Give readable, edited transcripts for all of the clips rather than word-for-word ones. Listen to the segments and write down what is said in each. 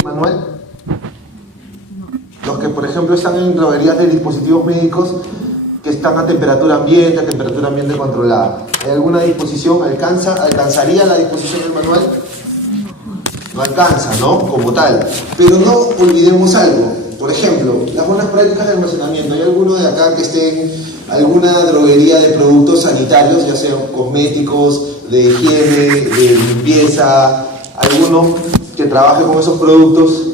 el manual? Los que, por ejemplo, están en droguerías de dispositivos médicos que están a temperatura ambiente controlada. ¿Hay alguna disposición? ¿Alcanzaría la disposición del manual? No alcanza, ¿no? Como tal. Pero no olvidemos algo. Por ejemplo, las buenas prácticas de almacenamiento. ¿Hay alguno de acá que esté en alguna droguería de productos sanitarios, ya sean cosméticos, de higiene, de limpieza? ¿Alguno que trabaje con esos productos?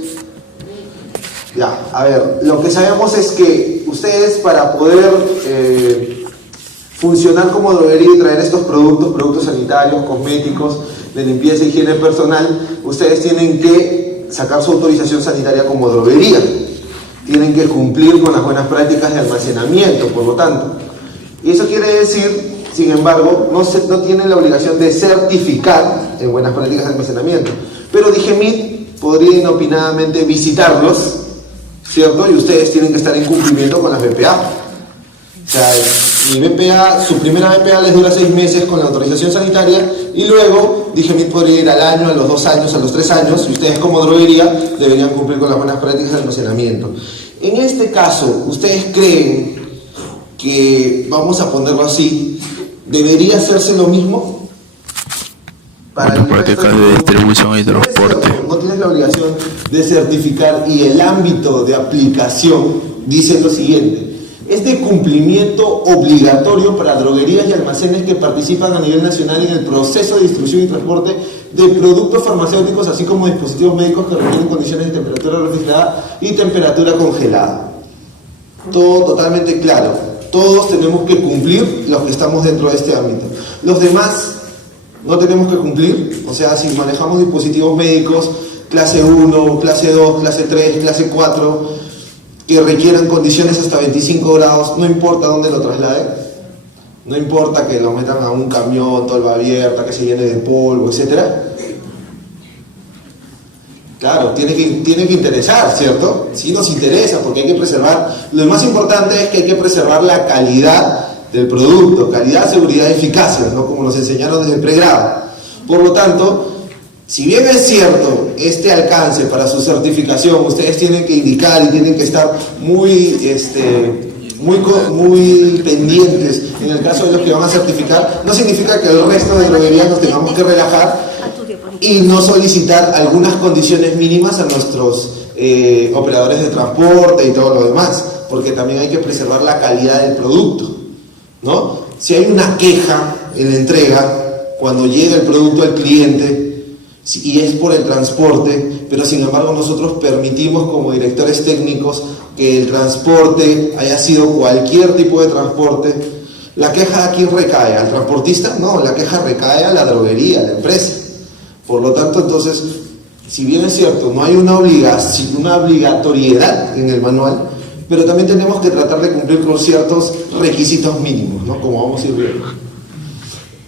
Ya, a ver, lo que sabemos es que ustedes, para poder funcionar como droguería y traer estos productos sanitarios, cosméticos, de limpieza e higiene personal, ustedes tienen que sacar su autorización sanitaria como droguería. Tienen que cumplir con las buenas prácticas de almacenamiento, por lo tanto. Y eso quiere decir, sin embargo, no tienen la obligación de certificar en buenas prácticas de almacenamiento. Pero DIGEMIT podría inopinadamente visitarlos, ¿cierto? Y ustedes tienen que estar en cumplimiento con las BPA. O sea, su primera BPA les dura 6 meses con la autorización sanitaria, y luego DIGEMIT podría ir al año, a los 2 años, a los 3 años, y ustedes como droguería deberían cumplir con las buenas prácticas de almacenamiento. En este caso, ¿ustedes creen que, vamos a ponerlo así, debería hacerse lo mismo? Para las prácticas de distribución y transporte. No tienes la obligación de certificar, y el ámbito de aplicación dice lo siguiente: es de cumplimiento obligatorio para droguerías y almacenes que participan a nivel nacional en el proceso de distribución y transporte de productos farmacéuticos, así como dispositivos médicos que requieren condiciones de temperatura refrigerada y temperatura congelada. Todo totalmente claro. Todos tenemos que cumplir, los que estamos dentro de este ámbito. Los demás no tenemos que cumplir. O sea, si manejamos dispositivos médicos clase 1, clase 2, clase 3, clase 4, que requieran condiciones hasta 25 grados, no importa dónde lo trasladen, no importa que lo metan a un camión, tolva abierta, que se llene de polvo, etc. Claro, tiene que interesar, ¿cierto? Sí nos interesa, porque hay que preservar, lo más importante es que hay que preservar la calidad del producto, calidad, seguridad y eficacia, ¿no? Como nos enseñaron desde el pregrado. Por lo tanto, si bien es cierto este alcance para su certificación, ustedes tienen que indicar y tienen que estar muy pendientes en el caso de los que van a certificar, no significa que el resto de droguerías nos tengamos que relajar y no solicitar algunas condiciones mínimas a nuestros operadores de transporte y todo lo demás, porque también hay que preservar la calidad del producto, ¿no? Si hay una queja en la entrega, cuando llega el producto al cliente, y es por el transporte, pero sin embargo nosotros permitimos como directores técnicos que el transporte haya sido cualquier tipo de transporte, ¿la queja a quién recae? ¿Al transportista? No, la queja recae a la droguería, a la empresa. Por lo tanto, entonces, si bien es cierto, no hay una obligatoriedad en el manual, pero también tenemos que tratar de cumplir con ciertos requisitos mínimos, ¿no? Como vamos a ir viendo.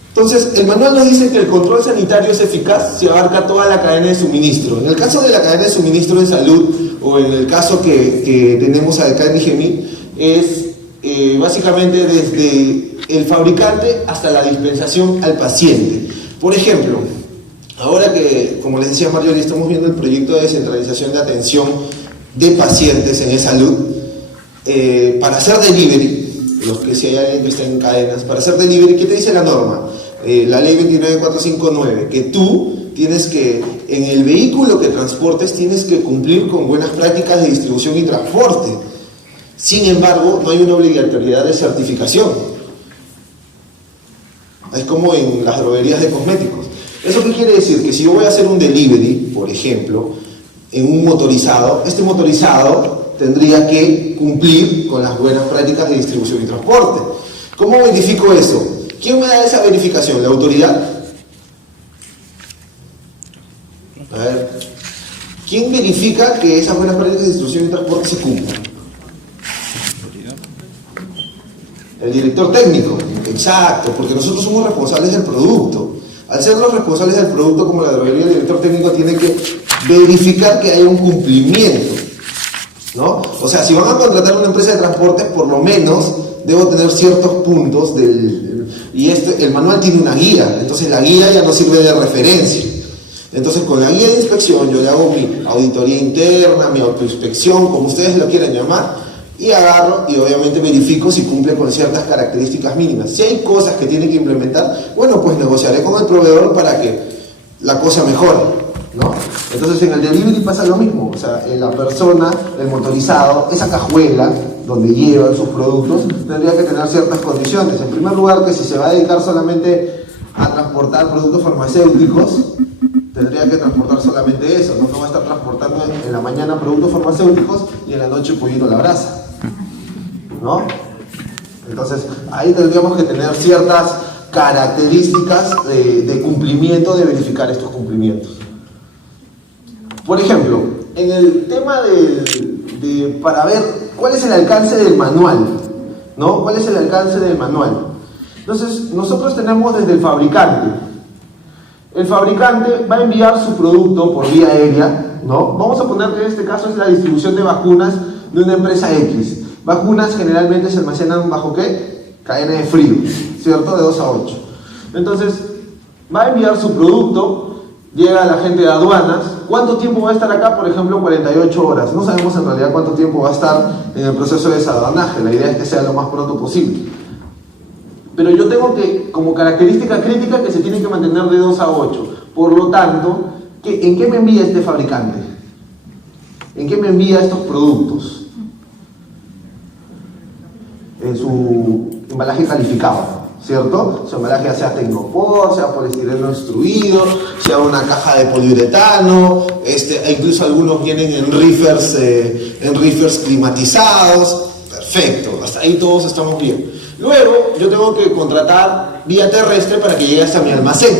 Entonces, el manual nos dice que el control sanitario es eficaz si abarca toda la cadena de suministro. En el caso de la cadena de suministro en salud, o en el caso que tenemos acá en DIGEMIT, es básicamente desde el fabricante hasta la dispensación al paciente. Por ejemplo, ahora que, como les decía Marjorie, estamos viendo el proyecto de descentralización de atención de pacientes en salud, para hacer delivery, los que si hay alguien que está en cadenas, para hacer delivery, ¿qué te dice la norma? La ley 29459, que tú tienes que, en el vehículo que transportes, tienes que cumplir con buenas prácticas de distribución y transporte. Sin embargo, no hay una obligatoriedad de certificación. Es como en las droguerías de cosméticos. ¿Eso qué quiere decir? Que si yo voy a hacer un delivery, por ejemplo, en un motorizado, este motorizado tendría que cumplir con las buenas prácticas de distribución y transporte. ¿Cómo verifico eso? ¿Quién me da esa verificación? ¿La autoridad? A ver, ¿quién verifica que esas buenas prácticas de distribución y transporte se cumplan? El director técnico. Exacto, porque nosotros somos responsables del producto. Al ser los responsables del producto, como la droguería, el director técnico tiene que verificar que haya un cumplimiento, ¿no? O sea, si van a contratar una empresa de transporte, por lo menos debo tener ciertos puntos y el manual tiene una guía, entonces la guía ya no sirve de referencia. Entonces, con la guía de inspección yo le hago mi auditoría interna, mi autoinspección, como ustedes lo quieran llamar, y agarro y obviamente verifico si cumple con ciertas características mínimas. Si hay cosas que tiene que implementar, bueno, pues negociaré con el proveedor para que la cosa mejore, ¿no? Entonces, en el delivery pasa lo mismo. O sea, la persona, el motorizado, esa cajuela donde llevan sus productos, tendría que tener ciertas condiciones. En primer lugar, que si se va a dedicar solamente a transportar productos farmacéuticos, tendría que transportar solamente eso, no va a estar transportando en la mañana productos farmacéuticos y en la noche pollito a la brasa, ¿no? Entonces, ahí tendríamos que tener ciertas características de cumplimiento, de verificar estos cumplimientos. Por ejemplo, en el tema para ver cuál es el alcance del manual, ¿no? ¿Cuál es el alcance del manual? Entonces, nosotros tenemos desde el fabricante. El fabricante va a enviar su producto por vía aérea, ¿no? Vamos a poner que en este caso es la distribución de vacunas de una empresa X. Vacunas generalmente se almacenan bajo ¿qué? Cadena de frío, ¿cierto? De 2 a 8. Entonces, va a enviar su producto, llega la gente de aduanas. ¿Cuánto tiempo va a estar acá? Por ejemplo, 48 horas. No sabemos en realidad cuánto tiempo va a estar en el proceso de desaduanaje. La idea es que sea lo más pronto posible. Pero yo tengo que, como característica crítica, que se tiene que mantener de 2 a 8. Por lo tanto, ¿en qué me envía este fabricante? ¿En qué me envía estos productos? En su embalaje calificado, ¿cierto? Su embalaje ya sea tecnopor, sea poliestireno extruido, sea una caja de poliuretano, e incluso algunos vienen en reefers climatizados. Perfecto, hasta ahí todos estamos bien. Luego, yo tengo que contratar vía terrestre para que llegue hasta mi almacén,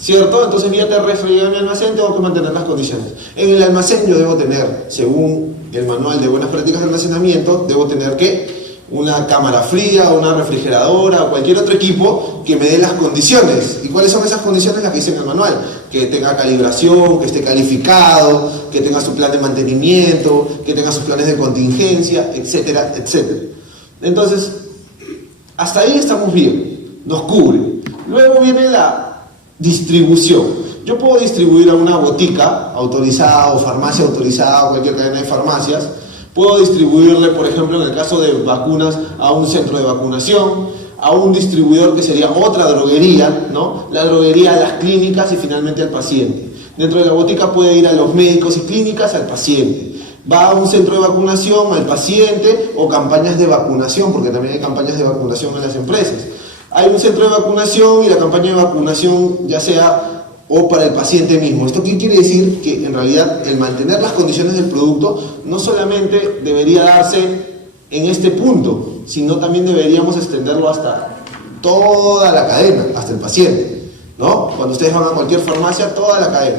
¿cierto? Entonces, vía terrestre llega a mi almacén, tengo que mantener las condiciones. En el almacén yo debo tener, según el manual de buenas prácticas de almacenamiento, debo tener ¿qué? Una cámara fría, una refrigeradora o cualquier otro equipo que me dé las condiciones. ¿Y cuáles son esas condiciones? Las que dice en el manual. Que tenga calibración, que esté calificado, que tenga su plan de mantenimiento, que tenga sus planes de contingencia, etcétera, etcétera. Entonces, hasta ahí estamos bien, nos cubre. Luego viene la distribución. Yo puedo distribuir a una botica autorizada o farmacia autorizada o cualquier cadena de farmacias. Puedo distribuirle, por ejemplo, en el caso de vacunas, a un centro de vacunación, a un distribuidor que sería otra droguería, ¿no? La droguería a las clínicas y finalmente al paciente. Dentro de la botica puede ir a los médicos y clínicas, al paciente. Va a un centro de vacunación, al paciente, o campañas de vacunación, porque también hay campañas de vacunación en las empresas. Hay un centro de vacunación y la campaña de vacunación ya sea o para el paciente mismo. ¿Esto qué quiere decir? Que en realidad el mantener las condiciones del producto no solamente debería darse en este punto, sino también deberíamos extenderlo hasta toda la cadena, hasta el paciente, ¿no? Cuando ustedes van a cualquier farmacia, toda la cadena.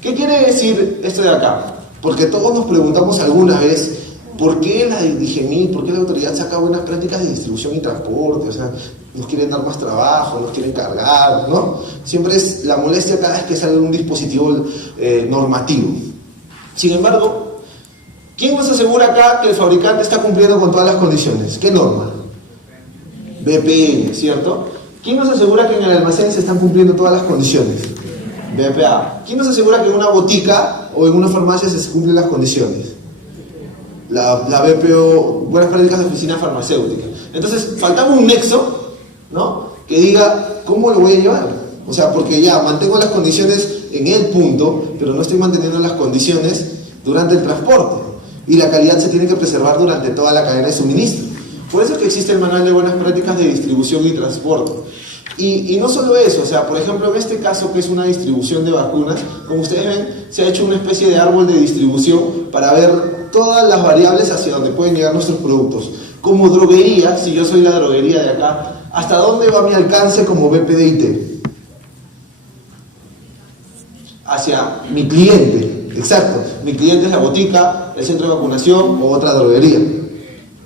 ¿Qué quiere decir esto de acá? Porque todos nos preguntamos alguna vez ¿por qué la DIGEMIT, por qué la autoridad saca buenas prácticas de distribución y transporte? O sea, nos quieren dar más trabajo, nos quieren cargar, ¿no? Siempre es la molestia cada vez que sale un dispositivo normativo. Sin embargo, ¿quién nos asegura acá que el fabricante está cumpliendo con todas las condiciones? ¿Qué norma? BPN, ¿cierto? ¿Quién nos asegura que en el almacén se están cumpliendo todas las condiciones? BPA. ¿Quién nos asegura que en una botica o en una farmacia se cumplen las condiciones? La BPO, buenas prácticas de oficina farmacéutica. Entonces, faltaba un nexo, ¿no? Que diga, ¿cómo lo voy a llevar? O sea, porque ya mantengo las condiciones en el punto, pero no estoy manteniendo las condiciones durante el transporte. Y la calidad se tiene que preservar durante toda la cadena de suministro. Por eso es que existe el manual de buenas prácticas de distribución y transporte. Y no solo eso, o sea, por ejemplo, en este caso que es una distribución de vacunas, como ustedes ven, se ha hecho una especie de árbol de distribución para ver todas las variables hacia donde pueden llegar nuestros productos. Como droguería, si yo soy la droguería de acá, ¿hasta dónde va mi alcance como BPDIT? Hacia mi cliente, exacto. Mi cliente es la botica, el centro de vacunación o otra droguería,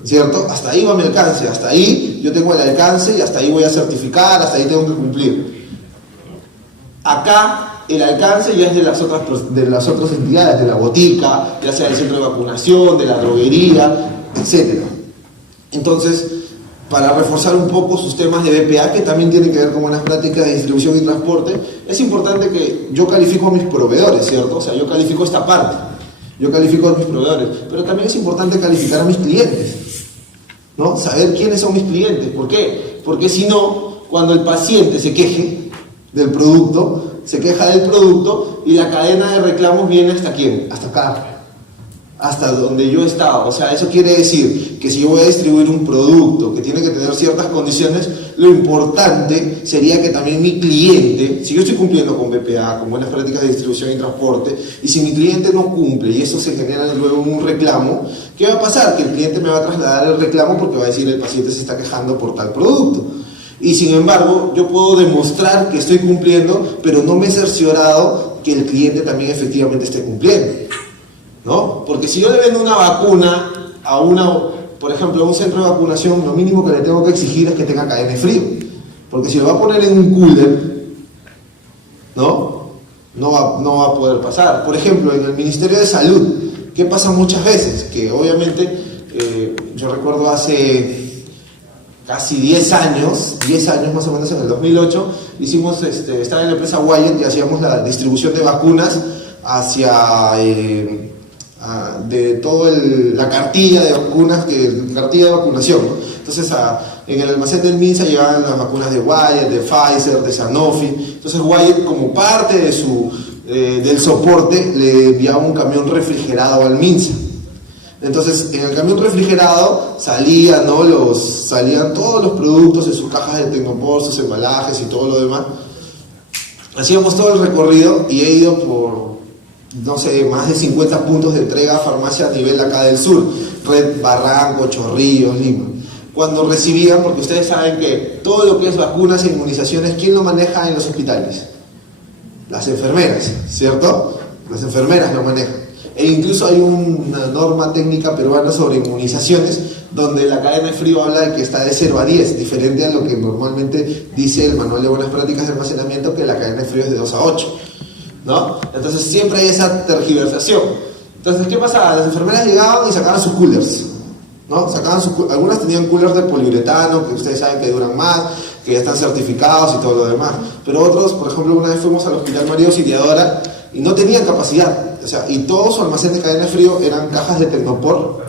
¿cierto? Hasta ahí va mi alcance, hasta ahí yo tengo el alcance y hasta ahí voy a certificar, hasta ahí tengo que cumplir. Acá el alcance ya es de las otras entidades, de la botica, ya sea del centro de vacunación, de la droguería, etc. Entonces, para reforzar un poco sus temas de BPA, que también tienen que ver con buenas prácticas de distribución y transporte, es importante que yo califico a mis proveedores, ¿cierto? O sea, yo califico esta parte, yo califico a mis proveedores, pero también es importante calificar a mis clientes, ¿no? Saber quiénes son mis clientes. ¿Por qué? Porque si no, cuando el paciente se queje del producto, se queja del producto y la cadena de reclamos viene hasta quién, hasta acá, hasta donde yo estaba. O sea, eso quiere decir que si yo voy a distribuir un producto que tiene que tener ciertas condiciones, lo importante sería que también mi cliente, si yo estoy cumpliendo con BPA, con buenas prácticas de distribución y transporte, y si mi cliente no cumple y eso se genera luego un reclamo, ¿qué va a pasar? Que el cliente me va a trasladar el reclamo porque va a decir el paciente se está quejando por tal producto. Y sin embargo, yo puedo demostrar que estoy cumpliendo, pero no me he cerciorado que el cliente también efectivamente esté cumpliendo, ¿no? Porque si yo le vendo una vacuna por ejemplo, a un centro de vacunación, lo mínimo que le tengo que exigir es que tenga cadena de frío. Porque si lo va a poner en un cooler, no va a poder pasar. Por ejemplo, en el Ministerio de Salud, ¿qué pasa muchas veces? Que obviamente, yo recuerdo hace casi 10 años más o menos, en el 2008, estaba en la empresa Wyatt y hacíamos la distribución de vacunas hacia de toda la cartilla de vacunas, cartilla de vacunación, ¿no? Entonces en el almacén del MINSA llegaban las vacunas de Wyatt, de Pfizer, de Sanofi. Entonces Wyatt, como parte de del soporte, le enviaba un camión refrigerado al MINSA. Entonces, en el camión refrigerado salían todos los productos en sus cajas de Tecnopor, sus embalajes y todo lo demás. Hacíamos todo el recorrido y he ido por, no sé, más de 50 puntos de entrega a farmacia a nivel acá del sur, Red Barranco, Chorrillos, Lima. Cuando recibían, porque ustedes saben que todo lo que es vacunas e inmunizaciones, ¿quién lo maneja en los hospitales? Las enfermeras, ¿cierto? Las enfermeras lo manejan. E incluso hay una norma técnica peruana sobre inmunizaciones donde la cadena de frío habla de que está de 0 a 10, diferente a lo que normalmente dice el manual de buenas prácticas de almacenamiento, que la cadena de frío es de 2 a 8, ¿no? Entonces siempre hay esa tergiversación. Entonces, ¿qué pasaba? Las enfermeras llegaban y sacaban sus coolers, ¿no? Algunas tenían coolers de poliuretano, que ustedes saben que duran más, que ya están certificados y todo lo demás. Pero otros, por ejemplo, una vez fuimos al Hospital María Auxiliadora y no tenían capacidad. O sea, y todo su almacén de cadena de frío eran cajas de Tecnopor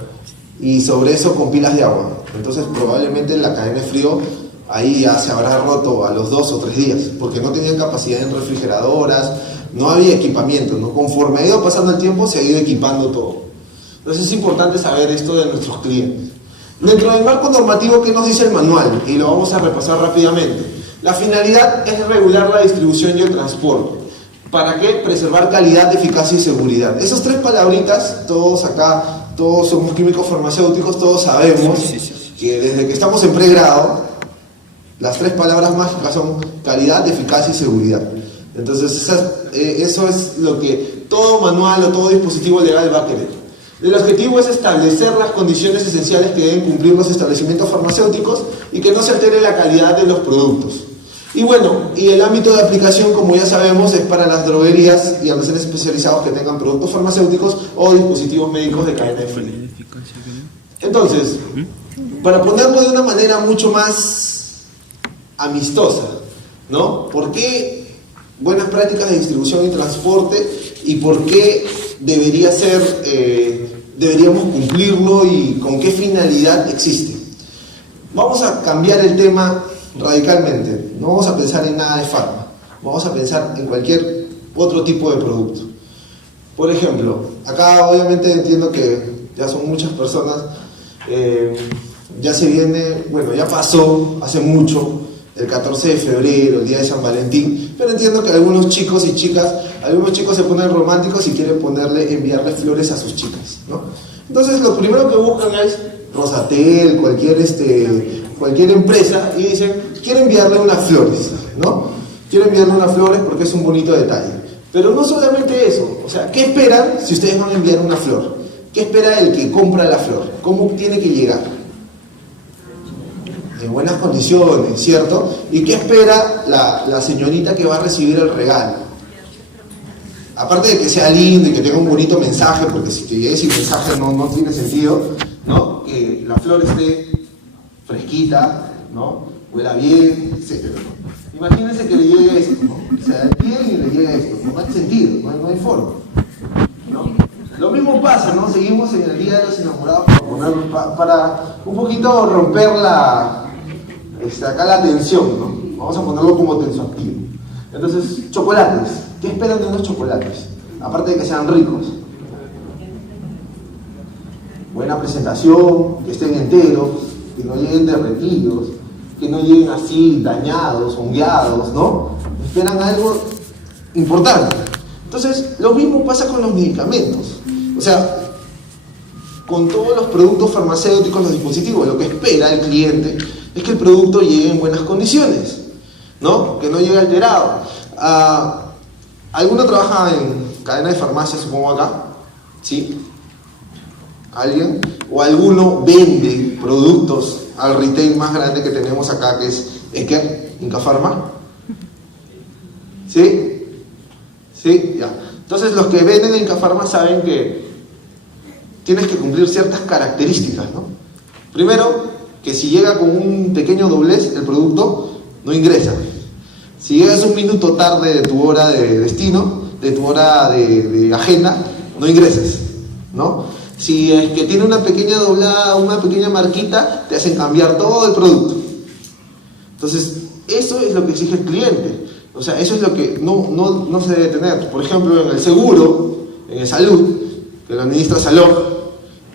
y sobre eso con pilas de agua. Entonces probablemente la cadena de frío ahí ya se habrá roto a los 2 o 3 días, porque no tenían capacidad en refrigeradoras, no había equipamiento, ¿no? Conforme ha ido pasando el tiempo se ha ido equipando todo. Entonces es importante saber esto de nuestros clientes. Dentro del marco normativo, ¿qué nos dice el manual? Y lo vamos a repasar rápidamente. La finalidad es regular la distribución y el transporte. ¿Para qué? Preservar calidad, eficacia y seguridad. Esas 3 palabritas, todos acá, todos somos químicos farmacéuticos, todos sabemos que desde que estamos en pregrado, las 3 palabras mágicas son calidad, eficacia y seguridad. Entonces, eso es lo que todo manual o todo dispositivo legal va a querer. El objetivo es establecer las condiciones esenciales que deben cumplir los establecimientos farmacéuticos y que no se altere la calidad de los productos. Y bueno, y el ámbito de aplicación, como ya sabemos, es para las droguerías y almacenes especializados que tengan productos farmacéuticos o dispositivos médicos de cadena de frío. Entonces, para ponerlo de una manera mucho más amistosa, ¿no? ¿Por qué buenas prácticas de distribución y transporte y por qué deberíamos cumplirlo y con qué finalidad existe? Vamos a cambiar el tema radicalmente. No vamos a pensar en nada de farma, vamos a pensar en cualquier otro tipo de producto. Por ejemplo, acá obviamente entiendo que ya son muchas personas, ya pasó hace mucho el 14 de febrero, el día de San Valentín, pero entiendo que algunos chicos se ponen románticos y quieren enviarle flores a sus chicas, ¿no? Entonces lo primero que buscan es Rosatel, cualquier empresa, y dicen, quiero enviarle unas flores, ¿no? Quiero enviarle unas flores porque es un bonito detalle. Pero no solamente eso, o sea, ¿qué esperan si ustedes van a enviar una flor? ¿Qué espera el que compra la flor? ¿Cómo tiene que llegar? En buenas condiciones, ¿cierto? ¿Y qué espera la señorita que va a recibir el regalo? Aparte de que sea lindo y que tenga un bonito mensaje, porque si te llegue sin mensaje no tiene sentido, ¿no? Que la flor esté fresquita, ¿no? Huela bien, etc. Imagínense que le llegue esto, ¿no? Se despiden y le llega esto. No hay sentido, no hay forma, ¿no? Lo mismo pasa, ¿no? Seguimos en el Día de los Enamorados para un poquito romper acá la tensión, ¿no? Vamos a ponerlo como tensoactivo. Entonces, chocolates. ¿Qué esperan de unos chocolates? Aparte de que sean ricos. Buena presentación, que estén enteros, que no lleguen derretidos, que no lleguen así dañados, hongueados, ¿no? Esperan algo importante. Entonces, lo mismo pasa con los medicamentos. O sea, con todos los productos farmacéuticos, los dispositivos, lo que espera el cliente es que el producto llegue en buenas condiciones, ¿no? Que no llegue alterado. ¿Alguno trabaja en cadena de farmacia, supongo acá? ¿Sí? ¿Alguien? ¿O alguno vende productos al retail más grande que tenemos acá, que es Eker, Incafarma? ¿Sí? ¿Sí? Ya. Entonces, los que venden en Incafarma saben que tienes que cumplir ciertas características, ¿no? Primero, que si llega con un pequeño doblez el producto, no ingresa. Si llegas un minuto tarde de tu hora de destino, de tu hora de agenda, no ingresas, ¿no? Si es que tiene una pequeña doblada, una pequeña marquita, te hacen cambiar todo el producto. Entonces, eso es lo que exige el cliente. O sea, eso es lo que no se debe tener. Por ejemplo, en el seguro, en el salud, que lo administra Salud,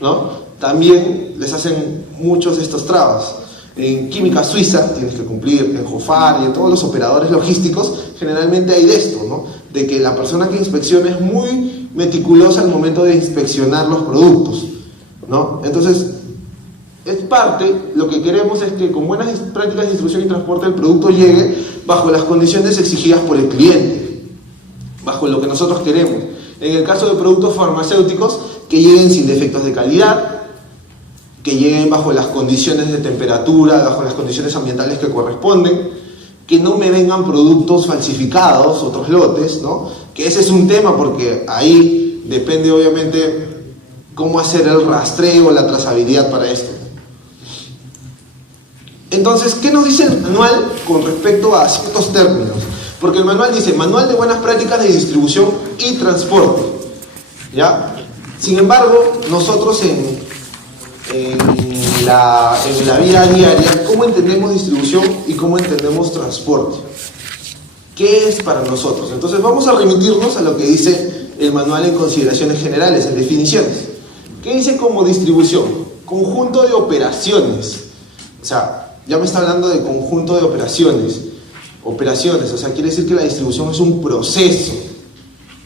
¿no? También les hacen muchos de estos trabas. En Química Suiza tienes que cumplir, en Jofar y en todos los operadores logísticos, generalmente hay de esto, ¿no? De que la persona que inspecciona es muy meticulosa al momento de inspeccionar los productos, ¿no? Entonces, es parte, lo que queremos es que con buenas prácticas de distribución y transporte el producto llegue bajo las condiciones exigidas por el cliente, bajo lo que nosotros queremos. En el caso de productos farmacéuticos, que lleguen sin defectos de calidad, que lleguen bajo las condiciones de temperatura, bajo las condiciones ambientales que corresponden, que no me vengan productos falsificados, otros lotes, ¿no? Que ese es un tema porque ahí depende obviamente cómo hacer el rastreo, la trazabilidad para esto. Entonces, ¿qué nos dice el manual con respecto a ciertos términos? Porque el manual dice, Manual de Buenas Prácticas de Distribución y Transporte, ¿ya? Sin embargo, nosotros en la vida diaria, ¿cómo entendemos distribución y cómo entendemos transporte? ¿Qué es para nosotros? Entonces vamos a remitirnos a lo que dice el manual en consideraciones generales, en definiciones. ¿Qué dice como distribución? Conjunto de operaciones. O sea, ya me está hablando de conjunto de operaciones. Operaciones, o sea, quiere decir que la distribución es un proceso,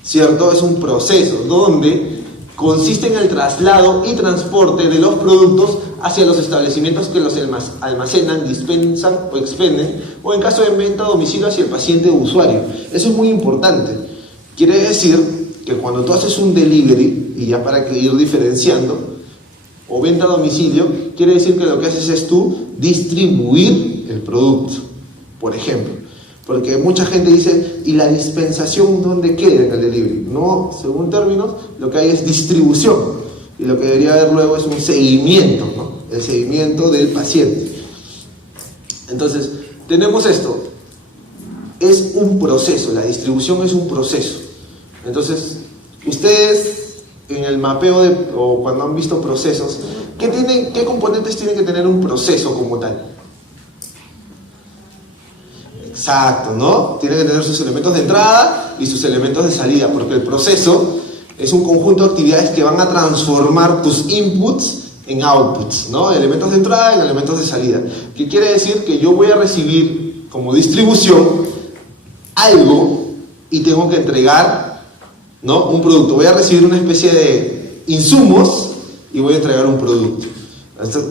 ¿cierto? Es un proceso donde consiste en el traslado y transporte de los productos hacia los establecimientos que los almacenan, dispensan o expenden, o en caso de venta a domicilio hacia el paciente o usuario. Eso es muy importante. Quiere decir que cuando tú haces un delivery, y ya para que ir diferenciando, o venta a domicilio, quiere decir que lo que haces es tú distribuir el producto, por ejemplo. Porque mucha gente dice, ¿y la dispensación dónde queda en el delivery? No, según términos, lo que hay es distribución. Y lo que debería haber luego es un seguimiento, ¿no? El seguimiento del paciente. Entonces, tenemos esto. Es un proceso, la distribución es un proceso. Entonces, ustedes en el mapeo o cuando han visto procesos, ¿qué componentes tiene que tener un proceso como tal? Exacto, ¿no? Tiene que tener sus elementos de entrada y sus elementos de salida, porque el proceso es un conjunto de actividades que van a transformar tus inputs en outputs, ¿no? Elementos de entrada en elementos de salida. ¿Qué quiere decir? Que yo voy a recibir como distribución algo y tengo que entregar, ¿no? Un producto. Voy a recibir una especie de insumos y voy a entregar un producto.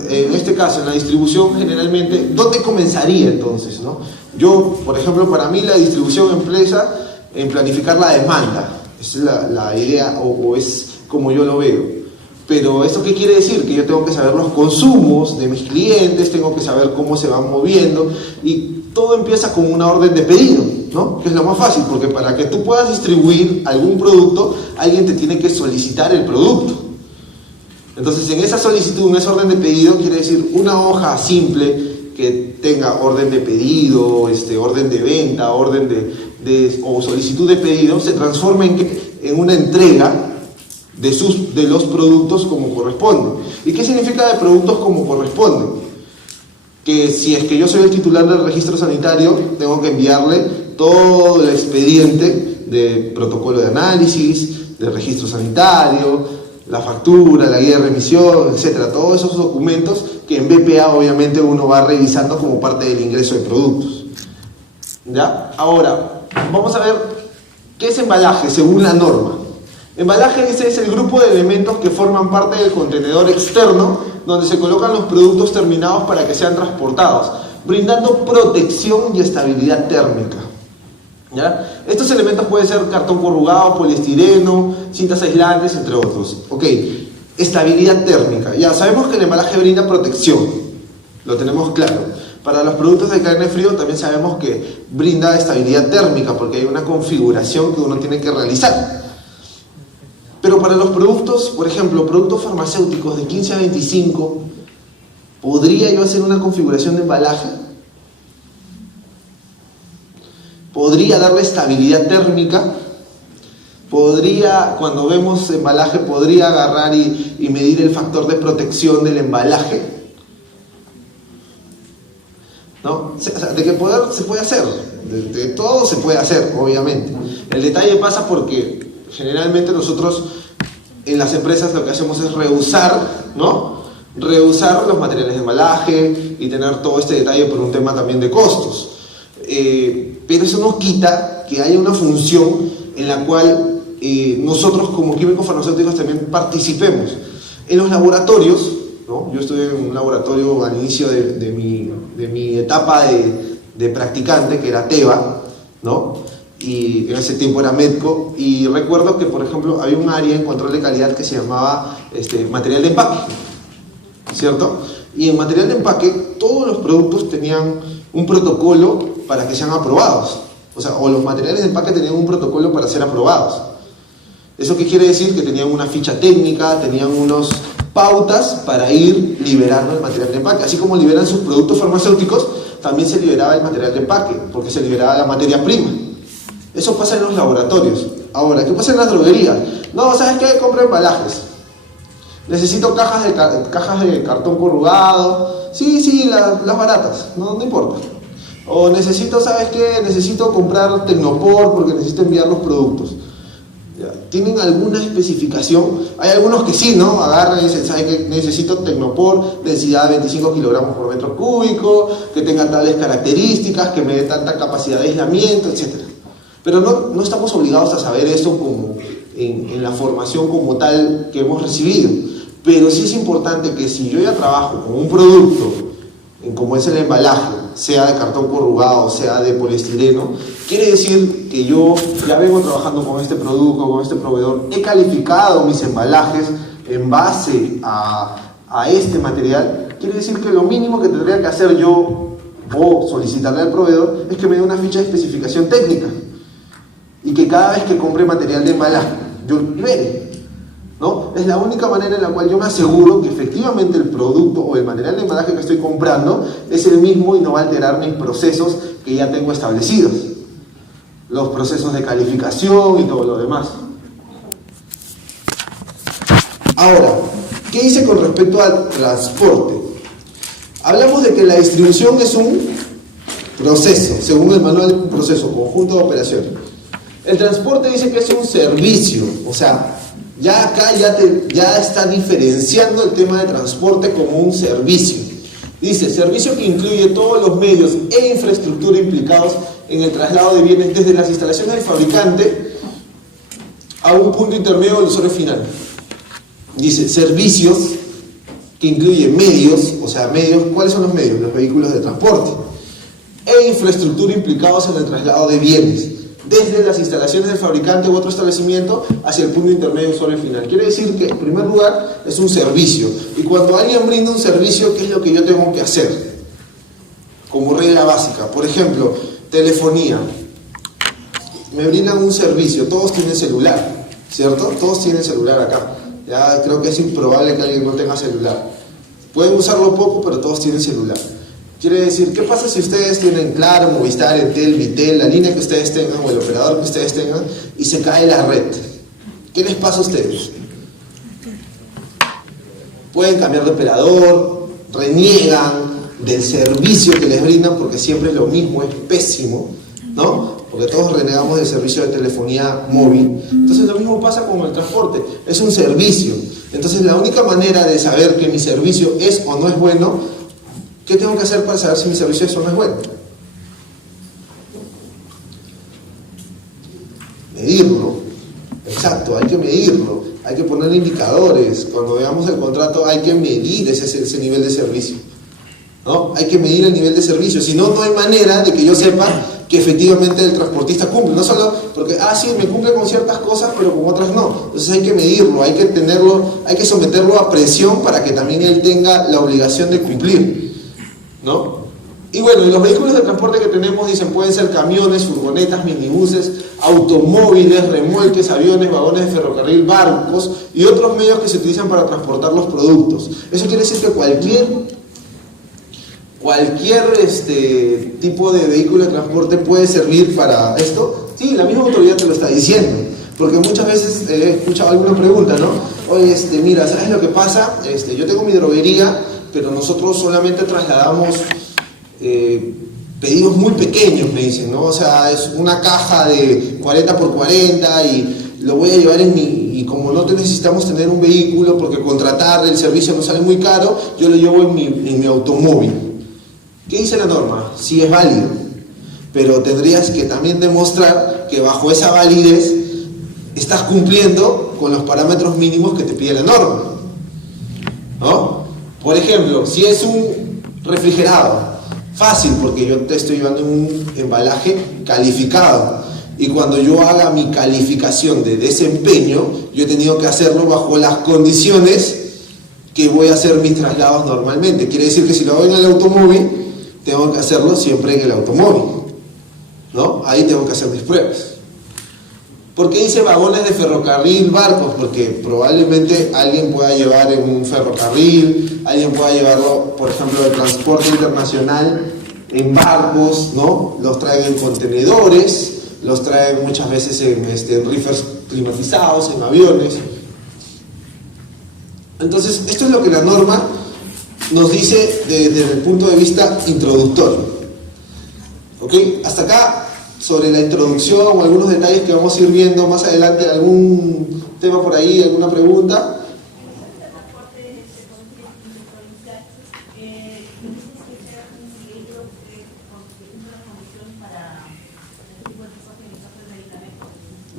En este caso, en la distribución, generalmente, ¿dónde comenzaría entonces, no? Yo, por ejemplo, para mí la distribución empieza en planificar la demanda. Esa es la idea, o es como yo lo veo. Pero ¿esto qué quiere decir? Que yo tengo que saber los consumos de mis clientes, tengo que saber cómo se van moviendo, y todo empieza con una orden de pedido, ¿no? Que es lo más fácil, porque para que tú puedas distribuir algún producto, alguien te tiene que solicitar el producto. Entonces, en esa solicitud, en ese orden de pedido, quiere decir una hoja simple que tenga orden de pedido, orden de venta, o solicitud de pedido, se transforma en una entrega de los productos como corresponde. ¿Y qué significa de productos como corresponde? Que si es que yo soy el titular del registro sanitario, tengo que enviarle todo el expediente de protocolo de análisis, del registro sanitario, la factura, la guía de remisión, etcétera, todos esos documentos que en BPA obviamente uno va revisando como parte del ingreso de productos. ¿Ya? Ahora, vamos a ver qué es embalaje según la norma. Embalaje ese es el grupo de elementos que forman parte del contenedor externo donde se colocan los productos terminados para que sean transportados, brindando protección y estabilidad térmica. ¿Ya? Estos elementos pueden ser cartón corrugado, poliestireno, cintas aislantes, entre otros. Ok, estabilidad térmica. Ya sabemos que el embalaje brinda protección, lo tenemos claro. Para los productos de cadena de frío también sabemos que brinda estabilidad térmica porque hay una configuración que uno tiene que realizar. Pero para los productos, por ejemplo, productos farmacéuticos de 15 a 25, ¿podría yo hacer una configuración de embalaje? ¿Podría darle estabilidad térmica? ¿Podría, cuando vemos embalaje, podría agarrar y medir el factor de protección del embalaje? ¿No? O sea, de que poder se puede hacer, de todo se puede hacer, obviamente. El detalle pasa porque generalmente nosotros en las empresas lo que hacemos es rehusar, ¿no? Rehusar los materiales de embalaje y tener todo este detalle por un tema también de costos. Pero eso no quita que haya una función en la cual nosotros como químicos farmacéuticos también participemos. En los laboratorios, ¿no? Yo estuve en un laboratorio al inicio de mi etapa de practicante, que era TEBA, ¿no? Y en ese tiempo era Medco, y recuerdo que, por ejemplo, había un área en control de calidad que se llamaba material de empaque, ¿cierto? Y en material de empaque todos los productos tenían un protocolo para que sean aprobados, o los materiales de empaque tenían un protocolo para ser aprobados. ¿Eso qué quiere decir? Que tenían una ficha técnica, tenían unas pautas para ir liberando el material de empaque. Así como liberan sus productos farmacéuticos, también se liberaba el material de empaque, porque se liberaba la materia prima. Eso pasa en los laboratorios. Ahora, ¿qué pasa en las droguerías? No, ¿sabes qué? Compro embalajes. Necesito cajas de cartón corrugado. Sí, las baratas, no importa. O necesito, ¿sabes qué? Necesito comprar Tecnopor porque necesito enviar los productos. ¿Ya? ¿Tienen alguna especificación? Hay algunos que sí, ¿no? Agarran y dicen, ¿sabes qué? Necesito Tecnopor, densidad de 25 kilogramos por metro cúbico, que tenga tales características, que me dé tanta capacidad de aislamiento, etc. Pero no estamos obligados a saber esto como en la formación como tal que hemos recibido. Pero sí es importante que si yo ya trabajo con un producto, como es el embalaje, sea de cartón corrugado, sea de poliestireno, quiere decir que yo ya vengo trabajando con este producto, con este proveedor, he calificado mis embalajes en base a este material. Quiere decir que lo mínimo que tendría que hacer yo o solicitarle al proveedor es que me dé una ficha de especificación técnica y que cada vez que compre material de embalaje yo lo libere, ¿no? Es la única manera en la cual yo me aseguro que efectivamente el producto o el material de embalaje que estoy comprando es el mismo y no va a alterar mis procesos que ya tengo establecidos, los procesos de calificación y todo lo demás. Ahora, ¿qué dice con respecto al transporte? Hablamos de que la distribución es un proceso, según el manual, un proceso, conjunto de operaciones. El transporte dice que es un servicio, o sea, ya acá ya está diferenciando el tema de transporte como un servicio. Dice, servicio que incluye todos los medios e infraestructura implicados en el traslado de bienes desde las instalaciones del fabricante a un punto intermedio del usuario final. Dice, servicios que incluye medios, o sea, medios, ¿cuáles son los medios? Los vehículos de transporte. E infraestructura implicados en el traslado de bienes desde las instalaciones del fabricante u otro establecimiento hacia el punto intermedio usuario final. Quiere decir que, en primer lugar, es un servicio. Y cuando alguien brinda un servicio, ¿qué es lo que yo tengo que hacer? Como regla básica. Por ejemplo, telefonía. Me brindan un servicio. Todos tienen celular, ¿cierto? Todos tienen celular acá. Ya creo que es improbable que alguien no tenga celular. Pueden usarlo poco, pero todos tienen celular. Quiere decir, ¿qué pasa si ustedes tienen Claro, Movistar, Entel, Vitel, la línea que ustedes tengan o el operador que ustedes tengan y se cae la red? ¿Qué les pasa a ustedes? Pueden cambiar de operador, reniegan del servicio que les brindan porque siempre es lo mismo, es pésimo, ¿no? Porque todos renegamos del servicio de telefonía móvil. Entonces lo mismo pasa con el transporte, es un servicio. Entonces la única manera de saber que mi servicio es o no es bueno, ¿qué tengo que hacer para saber si mi servicio es o no es bueno? Medirlo. Exacto, hay que medirlo. Hay que poner indicadores. Cuando veamos el contrato hay que medir ese nivel de servicio, ¿no? Hay que medir el nivel de servicio. Si no, no hay manera de que yo sepa que efectivamente el transportista cumple. No solo porque, sí, me cumple con ciertas cosas, pero con otras no. Entonces hay que medirlo, hay que tenerlo, hay que someterlo a presión para que también él tenga la obligación de cumplir, ¿no? Y bueno, y los vehículos de transporte que tenemos, dicen, pueden ser camiones, furgonetas, minibuses, automóviles, remolques, aviones, vagones de ferrocarril, barcos y otros medios que se utilizan para transportar los productos. Eso quiere decir que cualquier tipo de vehículo de transporte puede servir para esto. Sí, la misma autoridad te lo está diciendo. Porque muchas veces he escuchado alguna pregunta, ¿no? Oye, mira, ¿sabes lo que pasa? Yo tengo mi droguería, pero nosotros solamente trasladamos pedidos muy pequeños, me dicen, ¿no? O sea, es una caja de 40 por 40 y lo voy a llevar y como no necesitamos tener un vehículo porque contratar el servicio nos sale muy caro, yo lo llevo en mi automóvil. ¿Qué dice la norma? Sí, es válido, pero tendrías que también demostrar que bajo esa validez estás cumpliendo con los parámetros mínimos que te pide la norma, ¿no? Por ejemplo, si es un refrigerado, fácil, porque yo te estoy llevando un embalaje calificado y cuando yo haga mi calificación de desempeño, yo he tenido que hacerlo bajo las condiciones que voy a hacer mis traslados normalmente. Quiere decir que si lo hago en el automóvil, tengo que hacerlo siempre en el automóvil, ¿no? Ahí tengo que hacer mis pruebas. ¿Por qué dice vagones de ferrocarril, barcos? Porque probablemente alguien pueda llevar en un ferrocarril, alguien pueda llevarlo, por ejemplo, de transporte internacional en barcos, ¿no? Los traen en contenedores, los traen muchas veces en reefers climatizados, en aviones. Entonces, esto es lo que la norma nos dice desde el punto de vista introductorio. ¿Ok? Hasta acá, sobre la introducción o algunos detalles que vamos a ir viendo más adelante, algún tema por ahí, alguna pregunta.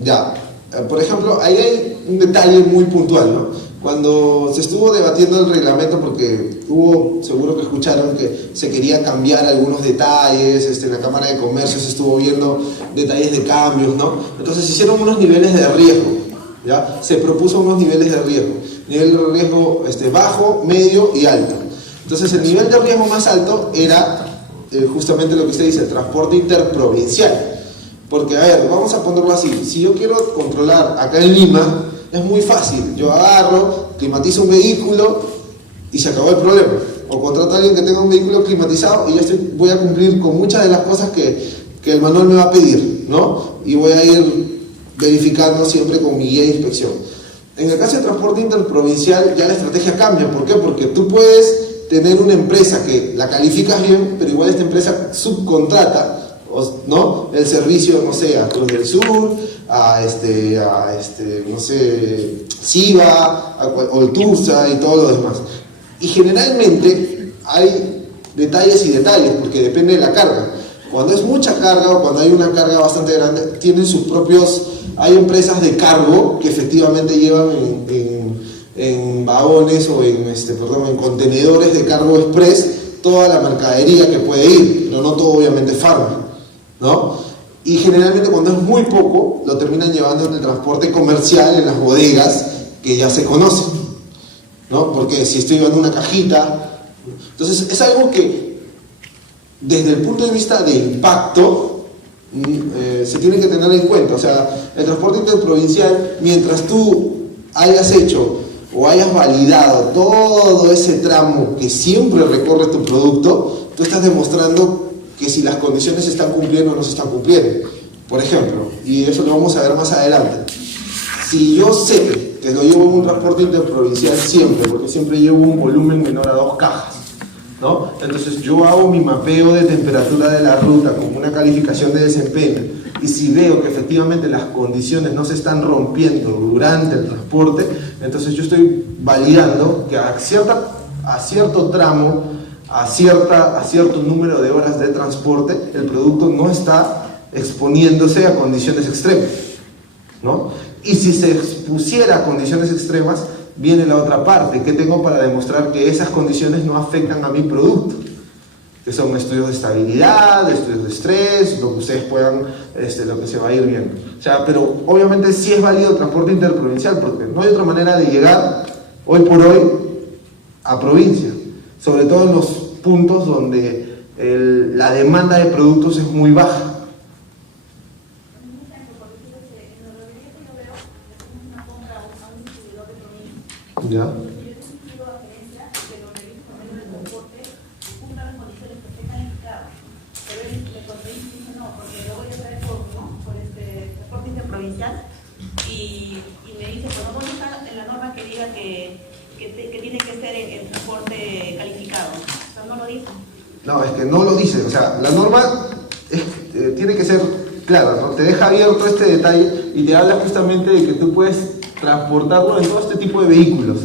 Ya, por ejemplo, ahí hay un detalle muy puntual, ¿no? Cuando se estuvo debatiendo el reglamento, porque seguro que escucharon que se quería cambiar algunos detalles, en la Cámara de Comercio se estuvo viendo detalles de cambios, ¿no? Entonces se hicieron unos niveles de riesgo, ¿ya? Se propuso unos niveles de riesgo. Nivel de riesgo bajo, medio y alto. Entonces el nivel de riesgo más alto era justamente lo que usted dice, el transporte interprovincial. Porque, a ver, vamos a ponerlo así, si yo quiero controlar acá en Lima, es muy fácil, yo agarro, climatizo un vehículo y se acabó el problema. O contrato a alguien que tenga un vehículo climatizado y ya voy a cumplir con muchas de las cosas que el manual me va a pedir, ¿no? Y voy a ir verificando siempre con mi guía de inspección. En el caso de transporte interprovincial ya la estrategia cambia. ¿Por qué? Porque tú puedes tener una empresa que la calificas bien, pero igual esta empresa subcontrata, ¿no? El servicio, no sé, a Cruz del Sur, no sé, SIVA, Oltursa y todo lo demás. Y generalmente hay detalles y detalles, porque depende de la carga. Cuando es mucha carga o cuando hay una carga bastante grande, tienen sus propios, hay empresas de cargo que efectivamente llevan en vagones o en contenedores de cargo express toda la mercadería que puede ir, pero no todo obviamente farma, ¿no? Y generalmente cuando es muy poco, lo terminan llevando en el transporte comercial, en las bodegas que ya se conocen, ¿no? Porque si estoy llevando una cajita, entonces es algo que desde el punto de vista de impacto se tiene que tener en cuenta. O sea, el transporte interprovincial, mientras tú hayas hecho o hayas validado todo ese tramo que siempre recorre tu producto, tú estás demostrando que si las condiciones se están cumpliendo o no se están cumpliendo. Por ejemplo, y eso lo vamos a ver más adelante, si yo sé que lo llevo en un transporte interprovincial siempre, porque siempre llevo un volumen menor a 2 cajas, ¿no? Entonces yo hago mi mapeo de temperatura de la ruta con una calificación de desempeño, y si veo que efectivamente las condiciones no se están rompiendo durante el transporte, entonces yo estoy validando que a cierto tramo, a cierto número de horas de transporte, el producto no está exponiéndose a condiciones extremas, ¿no? Y si se expusiera a condiciones extremas, viene la otra parte, que tengo para demostrar que esas condiciones no afectan a mi producto, que son estudios de estabilidad, estudios de estrés, lo que ustedes puedan, lo que se va a ir viendo. O sea, pero obviamente sí es válido el transporte interprovincial, porque no hay otra manera de llegar hoy por hoy a provincia, sobre todo en los puntos donde la demanda de productos es muy baja. ¿Ya? Y me dice, bueno, ¿dónde está en la norma que diga que tiene que ser el transporte calificado? O sea, no lo dice. No, es que no lo dice. O sea, la norma tiene que ser clara, ¿no? Te deja abierto este detalle y te habla justamente de que tú puedes transportarlo en todo este tipo de vehículos.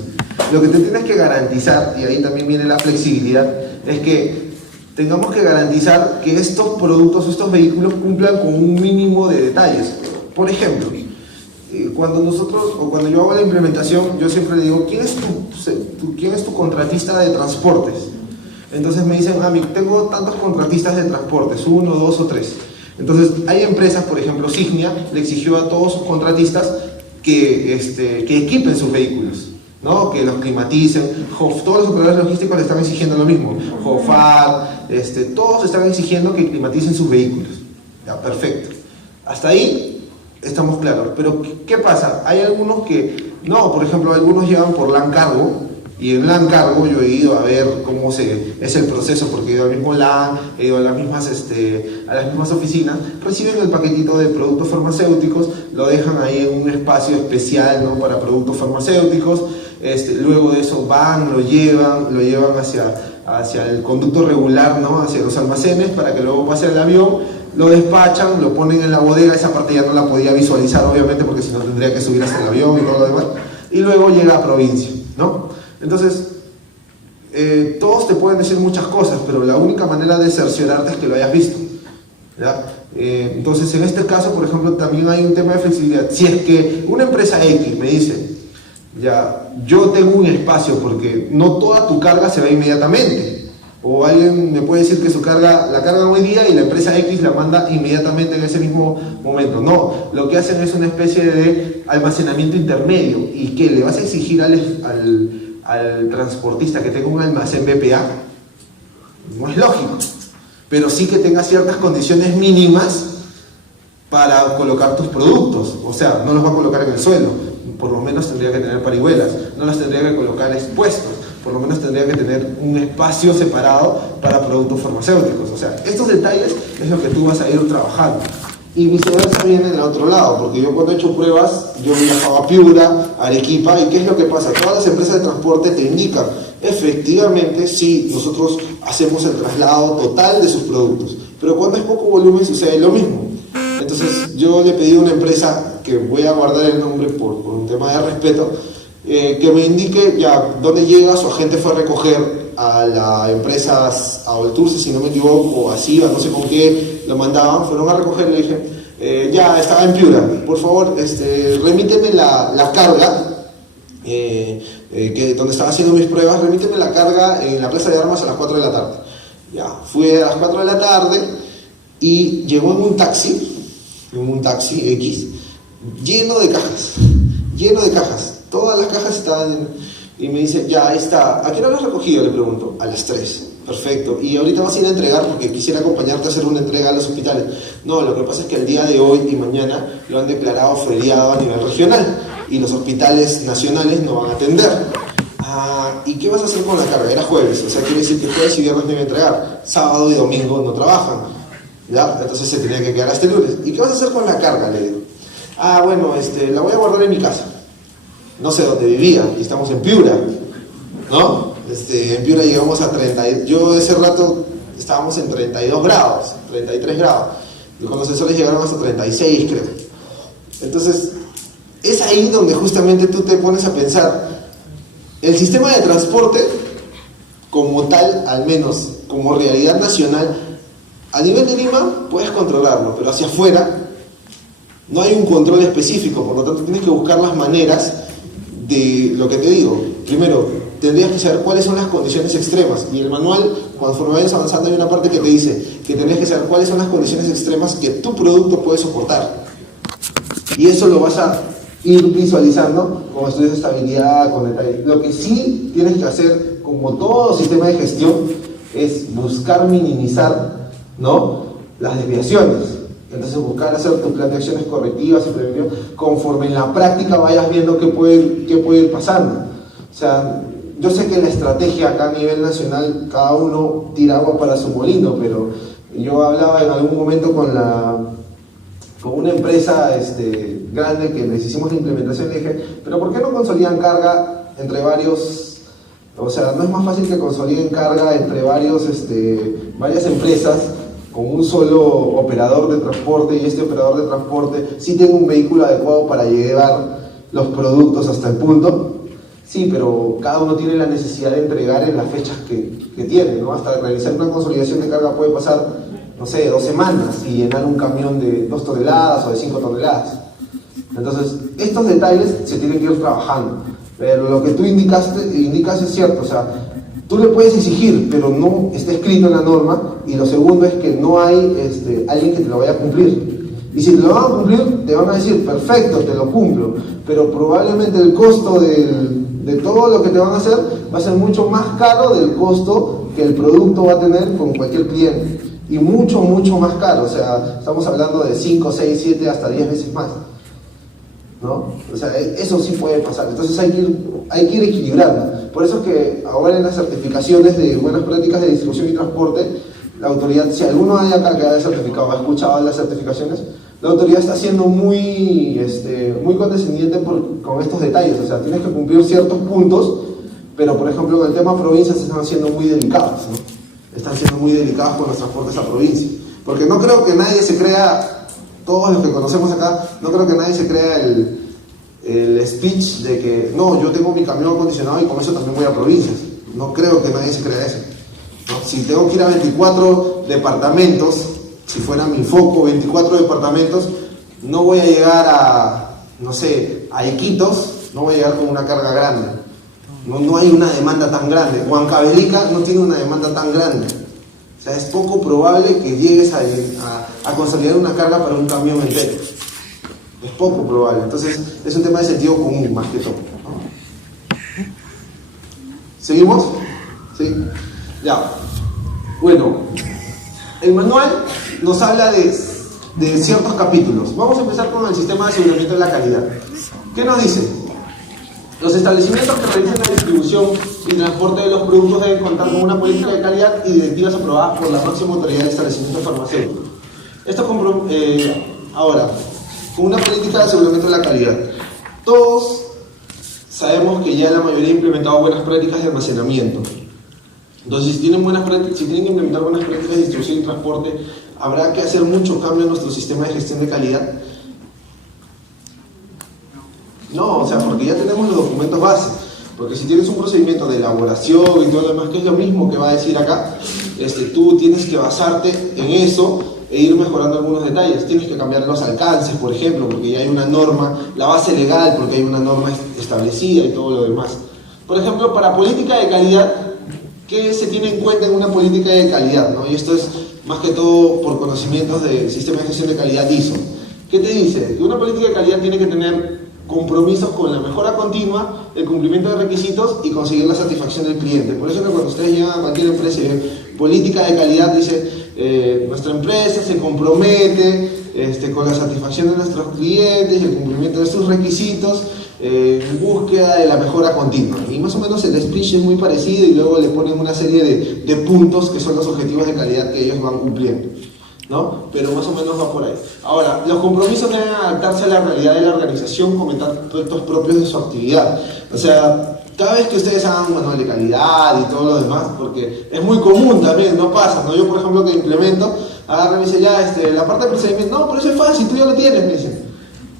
Lo que te tienes que garantizar, y ahí también viene la flexibilidad, es que tengamos que garantizar que estos productos, estos vehículos cumplan con un mínimo de detalles. Por ejemplo, cuando yo hago la implementación, yo siempre le digo, ¿quién es tu contratista de transportes? Entonces me dicen, tengo tantos contratistas de transportes, 1, 2 o 3. Entonces hay empresas, por ejemplo, Signia le exigió a todos sus contratistas que equipen sus vehículos, ¿no? Que los climaticen. Todos los operadores logísticos le están exigiendo lo mismo. Jofar, todos están exigiendo que climaticen sus vehículos. Ya, perfecto. Hasta ahí estamos claros. Pero ¿qué pasa? Hay algunos que no, por ejemplo, algunos llevan por LAN Cargo, y en LAN Cargo yo he ido a ver cómo es el proceso, porque he ido al mismo LAN, he ido a las mismas oficinas, reciben el paquetito de productos farmacéuticos, lo dejan ahí en un espacio especial, ¿no? Para productos farmacéuticos, luego de eso lo llevan hacia el conducto regular, ¿no? Hacia los almacenes, para que luego pase el avión, lo despachan, lo ponen en la bodega. Esa parte ya no la podía visualizar, obviamente, porque si no tendría que subir hasta el avión y todo lo demás, y luego llega a provincia, ¿no? Entonces, todos te pueden decir muchas cosas, pero la única manera de cerciorarte es que lo hayas visto, ¿ya? Entonces, en este caso, por ejemplo, también hay un tema de flexibilidad. Si es que una empresa X me dice, ya, yo tengo un espacio porque no toda tu carga se va inmediatamente, o alguien me puede decir que la cargan hoy día y la empresa X la manda inmediatamente en ese mismo momento. No, lo que hacen es una especie de almacenamiento intermedio. ¿Y qué? ¿Le vas a exigir al transportista que tenga un almacén BPA? No es lógico, pero sí que tenga ciertas condiciones mínimas para colocar tus productos. O sea, no los va a colocar en el suelo, por lo menos tendría que tener parihuelas, no los tendría que colocar expuestos, por lo menos tendría que tener un espacio separado para productos farmacéuticos. O sea, estos detalles es lo que tú vas a ir trabajando. Y viceversa viene del otro lado, porque yo cuando he hecho pruebas, yo viajaba a Piura, a Arequipa, y ¿qué es lo que pasa? Todas las empresas de transporte te indican, efectivamente, sí, nosotros hacemos el traslado total de sus productos, pero cuando es poco volumen sucede lo mismo. Entonces yo le pedí a una empresa, que voy a guardar el nombre por un tema de respeto, que me indique ya dónde llega. Su agente fue a recoger a la empresa, a Olturce, si no me equivoco, o a Siva, no sé con qué lo mandaban, fueron a recoger. Le dije, ya estaba en Piura, por favor, remíteme la carga, donde estaba haciendo mis pruebas, remíteme la carga en la plaza de armas a las 4 de la tarde. Ya, fui a las 4 de la tarde y llegó en un taxi X, lleno de cajas, todas las cajas estaban y me dice, ya, ahí está. ¿A qué hora lo has recogido? Le pregunto. A las 3. Perfecto. Y ahorita vas a ir a entregar porque quisiera acompañarte a hacer una entrega a los hospitales. No, lo que pasa es que el día de hoy y mañana lo han declarado feriado a nivel regional. y los hospitales nacionales no van a atender. ¿Y qué vas a hacer con la carga? Era jueves, o sea, quiere decir que jueves y viernes no iba a entregar, sábado y domingo no trabajan, ¿ya? Entonces se tenía que quedar hasta el lunes. ¿Y qué vas a hacer con la carga? Le digo. Bueno, la voy a guardar en mi casa. No sé dónde vivía, y estamos en Piura, ¿no? En Piura llegamos a 30, yo ese rato estábamos en 32 grados, 33 grados, y cuando los sensores llegaron hasta 36, creo. Entonces, es ahí donde justamente tú te pones a pensar, el sistema de transporte, como tal, al menos como realidad nacional, a nivel de Lima puedes controlarlo, pero hacia afuera no hay un control específico, por lo tanto tienes que buscar las maneras de lo que te digo. Primero, tendrías que saber cuáles son las condiciones extremas, y el manual, conforme vayas avanzando, hay una parte que te dice que tendrías que saber cuáles son las condiciones extremas que tu producto puede soportar, y eso lo vas a ir visualizando con estudios de estabilidad, con detalle. Lo que sí tienes que hacer, como todo sistema de gestión, es buscar minimizar, ¿no?, las desviaciones. Entonces buscar hacer tu plan de acciones correctivas y preventivas conforme en la práctica vayas viendo qué puede ir pasando. O sea, yo sé que la estrategia acá a nivel nacional, cada uno tira agua para su molino, pero yo hablaba en algún momento con una empresa grande que les hicimos la implementación, le dije, pero ¿por qué no consolidan carga entre varios? O sea, ¿no es más fácil que consoliden carga entre varias empresas con un solo operador de transporte, y este operador de transporte sí tenga un vehículo adecuado para llevar los productos hasta el punto? Sí, pero cada uno tiene la necesidad de entregar en las fechas que tiene, ¿no? Hasta realizar una consolidación de carga puede pasar, no sé, 2 semanas y llenar un camión de 2 toneladas o de 5 toneladas. Entonces, estos detalles se tienen que ir trabajando. Pero lo que tú indicas es cierto, o sea, tú le puedes exigir, pero no está escrito en la norma, y lo segundo es que no hay alguien que te lo vaya a cumplir. Y si te lo van a cumplir, te van a decir, perfecto, te lo cumplo, pero probablemente el costo de todo lo que te van a hacer va a ser mucho más caro del costo que el producto va a tener con cualquier cliente. Y mucho, mucho más caro, o sea, estamos hablando de 5, 6, 7, hasta 10 veces más, ¿no? O sea, eso sí puede pasar. Entonces hay que ir equilibrando. Por eso es que ahora en las certificaciones de buenas prácticas de distribución y transporte, la autoridad, si alguno hay acá que haya certificado, ha escuchado las certificaciones, la autoridad está siendo muy condescendiente con estos detalles. O sea, tienes que cumplir ciertos puntos, pero por ejemplo en el tema provincias están siendo muy delicados, ¿no? Están siendo muy delicados con los transportes a provincia. Porque no creo que nadie se crea, todos los que conocemos acá, no creo que nadie se crea el speech de que no, yo tengo mi camión acondicionado y con eso también voy a provincias. No creo que nadie se crea eso, ¿no? Si tengo que ir a 24 departamentos, si fuera mi foco 24 departamentos, no voy a llegar a, no sé, a Iquitos, no voy a llegar con una carga grande. No hay una demanda tan grande. Huancavelica no tiene una demanda tan grande. O sea, es poco probable que llegues a consolidar una carga para un camión entero. Es poco probable. Entonces, es un tema de sentido común más que todo, ¿no? ¿Seguimos? ¿Sí? Ya. Bueno, el manual nos habla de ciertos capítulos. Vamos a empezar con el sistema de aseguramiento de la calidad. ¿Qué nos dice? Los establecimientos que realizan la distribución y transporte de los productos deben contar con una política de calidad y directivas aprobadas por la máxima autoridad del establecimiento farmacéutico. Ahora, con una política de aseguramiento de la calidad. Todos sabemos que ya la mayoría ha implementado buenas prácticas de almacenamiento. Entonces, si tienen que implementar buenas prácticas de distribución y transporte, habrá que hacer mucho cambio en nuestro sistema de gestión de calidad. No, o sea, porque ya tenemos los documentos base. Porque si tienes un procedimiento de elaboración y todo lo demás, que es lo mismo que va a decir acá, tú tienes que basarte en eso e ir mejorando algunos detalles. Tienes que cambiar los alcances, por ejemplo, porque ya hay una norma, la base legal, porque hay una norma establecida y todo lo demás. Por ejemplo, para política de calidad, ¿qué se tiene en cuenta en una política de calidad, ¿no? Y esto es más que todo por conocimientos del sistema de gestión de calidad ISO. ¿Qué te dice? Que una política de calidad tiene que tener compromisos con la mejora continua, el cumplimiento de requisitos y conseguir la satisfacción del cliente. Por eso que cuando ustedes llegan a cualquier empresa y ven política de calidad, dice nuestra empresa se compromete con la satisfacción de nuestros clientes y el cumplimiento de sus requisitos en búsqueda de la mejora continua. Y más o menos el speech es muy parecido y luego le ponen una serie de puntos que son los objetivos de calidad que ellos van cumpliendo, ¿no? Pero más o menos va por ahí. Ahora, los compromisos deben adaptarse a la realidad de la organización, comentar proyectos propios de su actividad. O sea, cada vez que ustedes hagan un manual de calidad y todo lo demás, porque es muy común también, no pasa, ¿no? Yo, por ejemplo, que implemento, agarro y me dice, ya, la parte de procedimiento, no, pero eso es fácil, tú ya lo tienes, me dicen.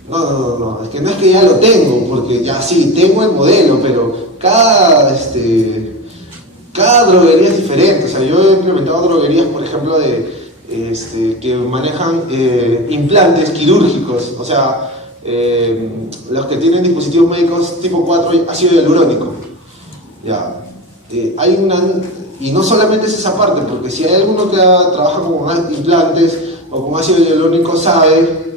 No, es que no es que ya lo tengo, porque ya sí, tengo el modelo, pero cada droguería es diferente. O sea, yo he implementado droguerías, por ejemplo, que manejan implantes quirúrgicos, o sea, los que tienen dispositivos médicos tipo 4 ácido hialurónico. Ya, y no solamente es esa parte, porque si hay alguno que trabaja con implantes o con ácido hialurónico sabe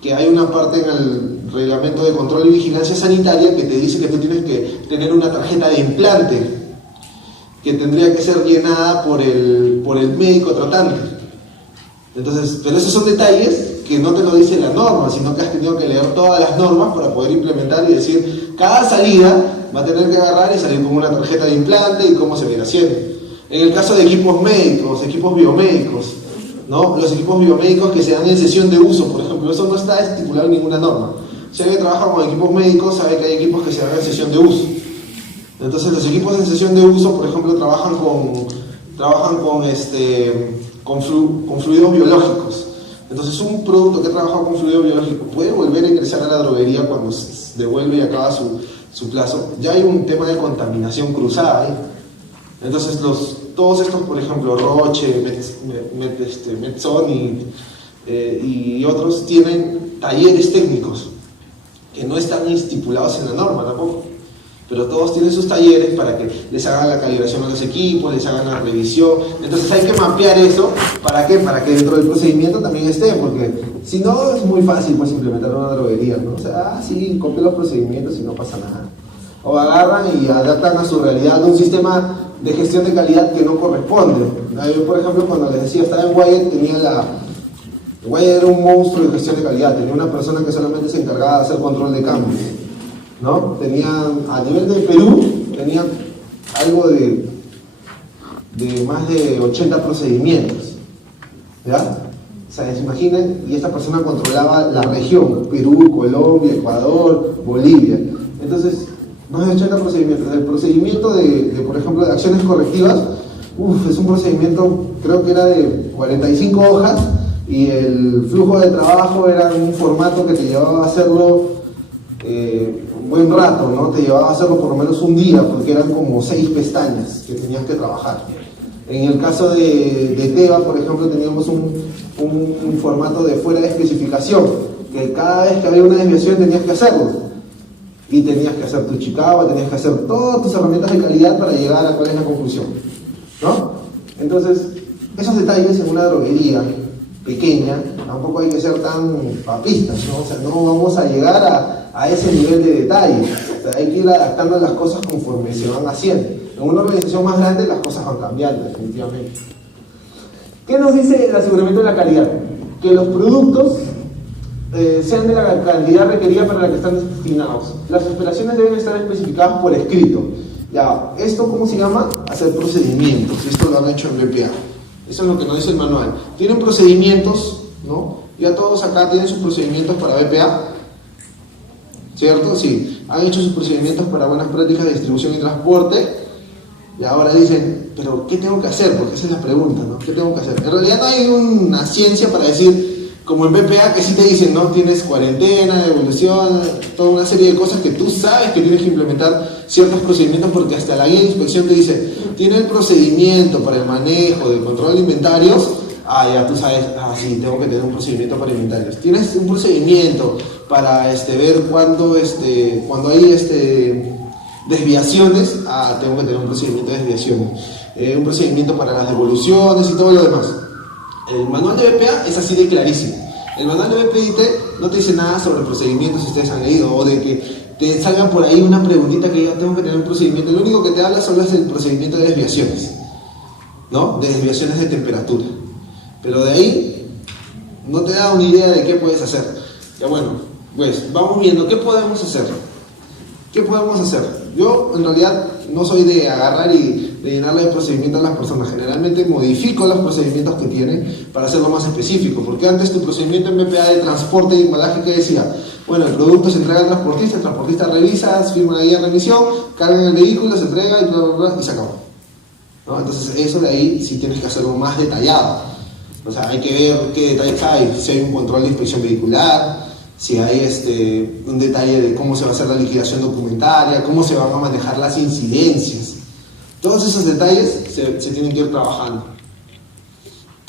que hay una parte en el reglamento de control y vigilancia sanitaria que te dice que tú tienes que tener una tarjeta de implante que tendría que ser llenada por el médico tratante. Entonces, pero esos son detalles que no te lo dice la norma, sino que has tenido que leer todas las normas para poder implementar y decir, cada salida va a tener que agarrar y salir con una tarjeta de implante y cómo se viene haciendo. En el caso de equipos médicos, equipos biomédicos, ¿no? Los equipos biomédicos que se dan en sesión de uso, por ejemplo, eso no está estipulado en ninguna norma. Si alguien trabaja con equipos médicos, sabe que hay equipos que se dan en sesión de uso. Entonces, los equipos en sesión de uso, por ejemplo, trabajan con fluidos biológicos. Entonces, un producto que ha trabajado con fluido biológico puede volver a ingresar a la droguería cuando se devuelve y acaba su plazo. Ya hay un tema de contaminación cruzada ahí. Entonces, todos estos, por ejemplo, Roche, Metson y otros, tienen talleres técnicos que no están estipulados en la norma tampoco, pero todos tienen sus talleres para que les hagan la calibración a los equipos, les hagan la revisión. Entonces hay que mapear eso, ¿para qué? Para que dentro del procedimiento también esté, porque si no es muy fácil pues implementar una droguería, ¿no? O sea, sí, copia los procedimientos y no pasa nada. O agarran y adaptan a su realidad un sistema de gestión de calidad que no corresponde. Yo, por ejemplo, cuando les decía, estaba en Wyatt, Wyatt era un monstruo de gestión de calidad, tenía una persona que solamente se encargaba de hacer control de cambios, ¿no? A nivel de Perú, tenía algo de más de 80 procedimientos, ¿ya? O sea, se imaginen, y esta persona controlaba la región, Perú, Colombia, Ecuador, Bolivia. Entonces, más de 80 procedimientos. El procedimiento por ejemplo, de acciones correctivas, es un procedimiento, creo que era de 45 hojas, y el flujo de trabajo era un formato que te llevaba a hacerlo un buen rato, ¿no? Te llevaba a hacerlo por lo menos un día, porque eran como 6 pestañas que tenías que trabajar. En el caso de Teva, por ejemplo, teníamos un formato de fuera de especificación, que cada vez que había una desviación tenías que hacerlo. Y tenías que hacer tu Chicago, tenías que hacer todas tus herramientas de calidad para llegar a cuál es la conclusión, ¿no? Entonces, esos detalles en una droguería pequeña, tampoco hay que ser tan papistas, ¿no? O sea, no vamos a llegar a ese nivel de detalle. O sea, hay que ir adaptando las cosas conforme se van haciendo. En una organización más grande las cosas van cambiando, definitivamente. ¿Qué nos dice el aseguramiento de la calidad? Que los productos sean de la calidad requerida para la que están destinados. Las operaciones deben estar especificadas por escrito. Ya, ¿esto cómo se llama? Hacer procedimientos. Esto lo han hecho en BPA. Eso es lo que nos dice el manual. ¿Tienen procedimientos? ¿No? Ya todos acá tienen sus procedimientos para BPA. ¿Cierto? Sí. Han hecho sus procedimientos para buenas prácticas de distribución y transporte. Y ahora dicen, ¿pero qué tengo que hacer? Porque esa es la pregunta, ¿no? ¿Qué tengo que hacer? En realidad no hay una ciencia para decir, como en BPA, que sí te dicen, ¿no? Tienes cuarentena, evolución, toda una serie de cosas que tú sabes que tienes que implementar ciertos procedimientos, porque hasta la guía de inspección te dice, tiene el procedimiento para el manejo del control de inventarios. Ya tú sabes, sí, tengo que tener un procedimiento para inventarios. Tienes un procedimiento para ver cuando hay desviaciones. Tengo que tener un procedimiento de desviaciones. Un procedimiento para las devoluciones y todo lo demás. El manual de BPA es así de clarísimo. El manual de BPIT no te dice nada sobre procedimientos, si ustedes han leído, o de que te salgan por ahí una preguntita que yo tengo que tener un procedimiento. Lo único que te habla solo es del procedimiento de desviaciones, ¿no? De desviaciones de temperatura. Pero de ahí no te da una idea de qué puedes hacer. Ya bueno, pues vamos viendo qué podemos hacer. ¿Qué podemos hacer? Yo en realidad no soy de agarrar y de llenarle de procedimientos a las personas. Generalmente modifico los procedimientos que tienen para hacerlo más específico. Porque antes tu procedimiento en BPA de transporte y embalaje que decía, bueno, el producto se entrega al transportista, el transportista revisa, firma la guía de remisión, carga en el vehículo, se entrega y bla, bla, bla, y se acabó, ¿no? Entonces eso de ahí sí tienes que hacerlo más detallado. O sea, hay que ver qué detalles hay, si hay un control de inspección vehicular, si hay un detalle de cómo se va a hacer la liquidación documentaria, cómo se van a manejar las incidencias. Todos esos detalles se tienen que ir trabajando.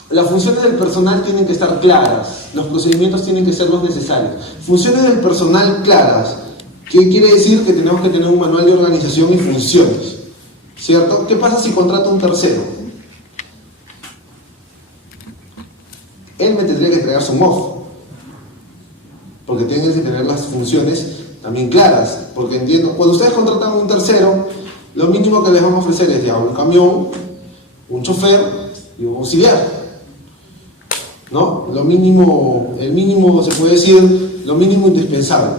Las funciones del personal tienen que estar claras, los procedimientos tienen que ser los necesarios. Funciones del personal claras, ¿qué quiere decir? Que tenemos que tener un manual de organización y funciones, ¿cierto? ¿Qué pasa si contrato a un tercero? Él me tendría que entregar su MOF, porque tienen que tener las funciones también claras, porque entiendo, cuando ustedes contratan a un tercero, lo mínimo que les vamos a ofrecer es ya un camión, un chofer y un auxiliar, ¿no? Lo mínimo, el mínimo se puede decir, lo mínimo indispensable.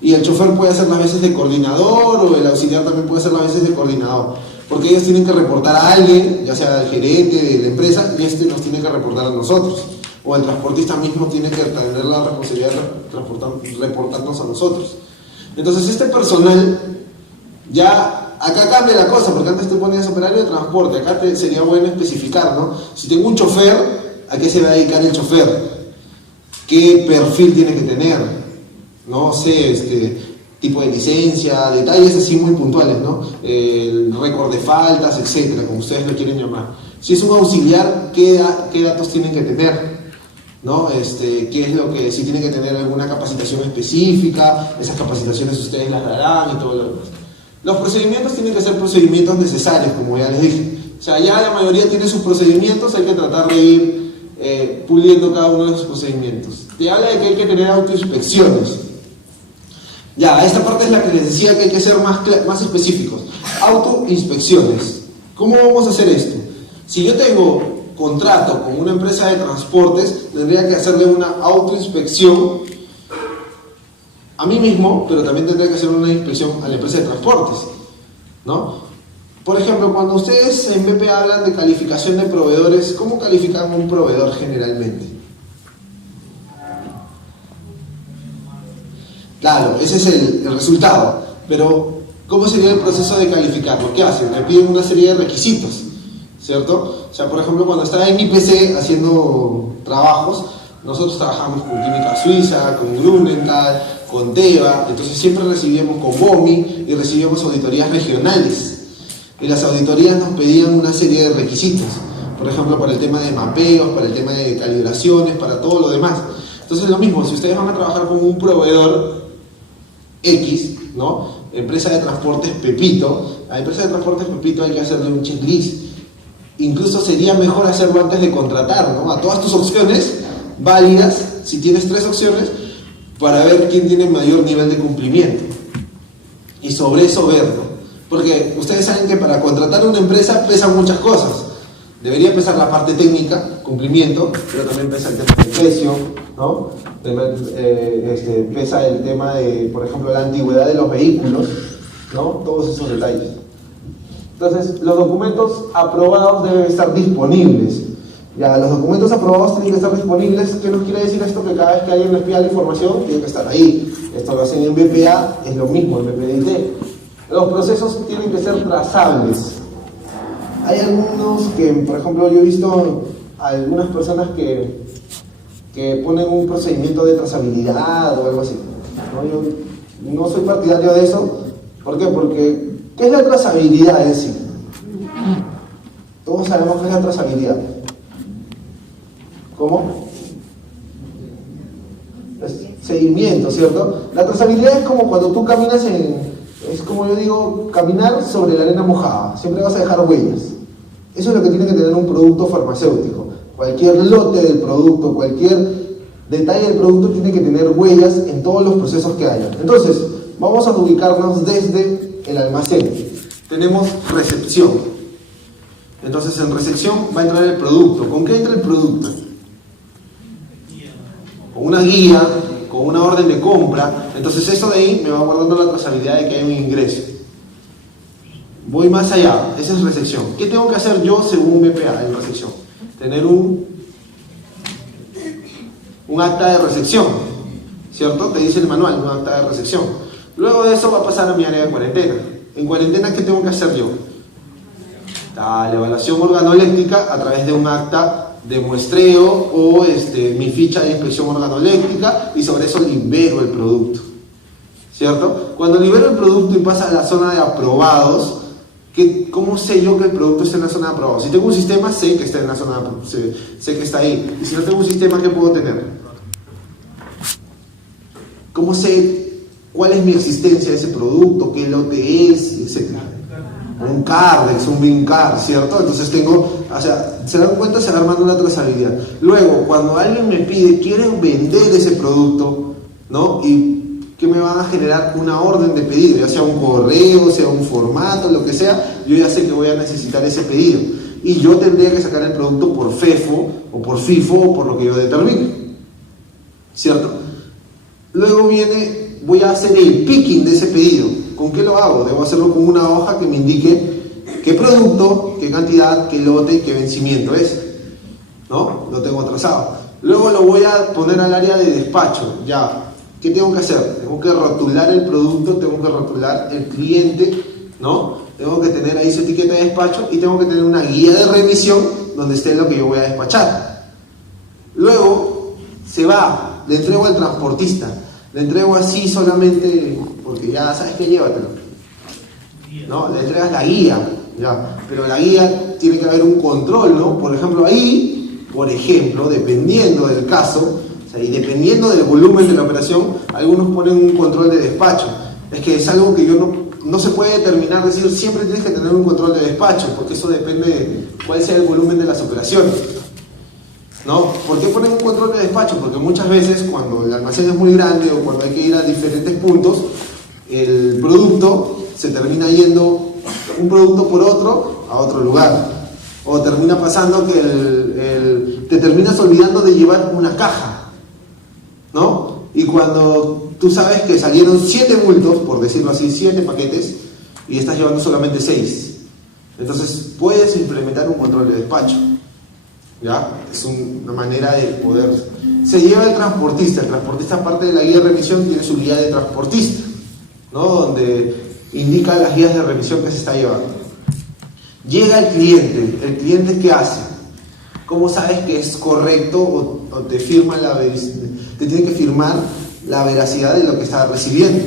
Y el chofer puede hacer las veces de coordinador, o el auxiliar también puede hacer las veces de coordinador, porque ellos tienen que reportar a alguien, ya sea el gerente de la empresa, y nos tiene que reportar a nosotros. O el transportista mismo tiene que tener la responsabilidad de reportarnos a nosotros. Entonces este personal, ya acá cambia la cosa, porque antes te ponías operario de transporte, acá sería bueno especificar, ¿no? Si tengo un chofer, ¿a qué se va a dedicar el chofer? ¿Qué perfil tiene que tener? No sé, tipo de licencia, detalles así muy puntuales, ¿no? El récord de faltas, etcétera, como ustedes lo quieren llamar. Si es un auxiliar, ¿qué datos tienen que tener? ¿No? ¿Qué es lo que, si tienen que tener alguna capacitación específica, esas capacitaciones ustedes las darán y todo lo demás. Los procedimientos tienen que ser procedimientos necesarios, como ya les dije. O sea, ya la mayoría tiene sus procedimientos, hay que tratar de ir puliendo cada uno de esos procedimientos. Te habla de que hay que tener autoinspecciones. Ya, esta parte es la que les decía que hay que ser más específicos. Autoinspecciones. ¿Cómo vamos a hacer esto? Si yo tengo contrato con una empresa de transportes, tendría que hacerle una autoinspección a mí mismo, pero también tendría que hacer una inspección a la empresa de transportes, ¿no? Por ejemplo, cuando ustedes en BPA hablan de calificación de proveedores, ¿cómo califican a un proveedor generalmente? Claro, ese es el resultado, pero ¿cómo sería el proceso de calificarlo? ¿Qué hacen? Le piden una serie de requisitos, ¿cierto? O sea, por ejemplo, cuando estaba en IPC haciendo trabajos, nosotros trabajamos con Química Suiza, con Grunenthal, con Teva, entonces siempre recibíamos con BOMI y recibíamos auditorías regionales. Y las auditorías nos pedían una serie de requisitos, por ejemplo, para el tema de mapeos, para el tema de calibraciones, para todo lo demás. Entonces lo mismo, si ustedes van a trabajar con un proveedor X, ¿no? Empresa de transportes Pepito, a la empresa de transportes Pepito hay que hacerle un checklist. Incluso sería mejor hacerlo antes de contratar, ¿no? A todas tus opciones válidas, si tienes 3 opciones, para ver quién tiene mayor nivel de cumplimiento. Y sobre eso verlo. Porque ustedes saben que para contratar una empresa pesan muchas cosas. Debería pesar la parte técnica, cumplimiento, pero también pesa el tema del precio, ¿no? Pesa el tema de, por ejemplo, la antigüedad de los vehículos, ¿no? Todos esos detalles. Entonces, los documentos aprobados deben estar disponibles. Ya, los documentos aprobados tienen que estar disponibles. ¿Qué nos quiere decir esto? Que cada vez que alguien les pida la información, tiene que estar ahí. Esto lo hacen en BPA, es lo mismo en BPDT. Los procesos tienen que ser trazables. Hay algunos que, por ejemplo, yo he visto algunas personas que ponen un procedimiento de trazabilidad o algo así, ¿no? Yo no soy partidario de eso. ¿Por qué? Porque, ¿qué es la trazabilidad en sí? Todos sabemos qué es la trazabilidad. ¿Cómo? Seguimiento, ¿cierto? La trazabilidad es como cuando tú caminas es como yo digo, caminar sobre la arena mojada. Siempre vas a dejar huellas. Eso es lo que tiene que tener un producto farmacéutico. Cualquier lote del producto, cualquier detalle del producto tiene que tener huellas en todos los procesos que haya. Entonces, vamos a ubicarnos desde el almacén. Tenemos recepción. Entonces, en recepción va a entrar el producto. ¿Con qué entra el producto? Con una guía, con una orden de compra, entonces eso de ahí me va guardando la trazabilidad de que hay un ingreso. Voy más allá, esa es recepción. ¿Qué tengo que hacer yo según BPA en recepción? Tener un acta de recepción, ¿cierto? Te dice el manual, un acta de recepción. Luego de eso va a pasar a mi área de cuarentena. En cuarentena, ¿qué tengo que hacer yo? La evaluación organoléctrica a través de un acta de muestreo o mi ficha de inspección organoléctrica, y sobre eso libero el producto, ¿cierto? Cuando libero el producto y pasa a la zona de aprobados, ¿cómo sé yo que el producto está en la zona de aprobados? Si tengo un sistema, sé que está en la zona de aprobados, sé que está ahí. Y si no tengo un sistema, ¿qué puedo tener? ¿Cómo sé cuál es mi existencia de ese producto, qué lote es, etcétera? Un CARDEX, un BINCAR, ¿cierto? Entonces se dan cuenta, se va armando una trazabilidad. Luego, cuando alguien me pide, ¿quieren vender ese producto? ¿No? Y que me van a generar una orden de pedido, ya sea un correo, sea un formato, lo que sea, yo ya sé que voy a necesitar ese pedido. Y yo tendría que sacar el producto por FEFO, o por FIFO, o por lo que yo determine, ¿cierto? Luego voy a hacer el picking de ese pedido. ¿Con qué lo hago? Debo hacerlo con una hoja que me indique qué producto, qué cantidad, qué lote, qué vencimiento es, ¿no? Lo tengo trazado. Luego lo voy a poner al área de despacho. Ya, ¿qué tengo que hacer? Tengo que rotular el producto, tengo que rotular el cliente, ¿no? Tengo que tener ahí su etiqueta de despacho y tengo que tener una guía de remisión donde esté lo que yo voy a despachar. Luego le entrego al transportista. Le entrego así solamente porque ya sabes que llévatelo, ¿no? Le entregas la guía, ya, pero la guía tiene que haber un control, ¿no? Por ejemplo, dependiendo del caso, o sea, y dependiendo del volumen de la operación, algunos ponen un control de despacho. Es que es algo que no se puede determinar, decir siempre tienes que tener un control de despacho, porque eso depende de cuál sea el volumen de las operaciones, ¿no? ¿Por qué ponen un control de despacho? Porque muchas veces cuando el almacén es muy grande o cuando hay que ir a diferentes puntos, el producto se termina yendo un producto por otro a otro lugar, o termina pasando que te terminas olvidando de llevar una caja, ¿no? Y cuando tú sabes que salieron 7 bultos, por decirlo así, 7 paquetes, y estás llevando solamente 6, entonces puedes implementar un control de despacho. ¿Ya? Es una manera de poder. Se lleva el transportista aparte de la guía de remisión tiene su guía de transportista, ¿no? Donde indica las guías de remisión que se está llevando. Llega el cliente ¿qué hace? ¿Cómo sabes que es correcto o te tiene que firmar la veracidad de lo que está recibiendo?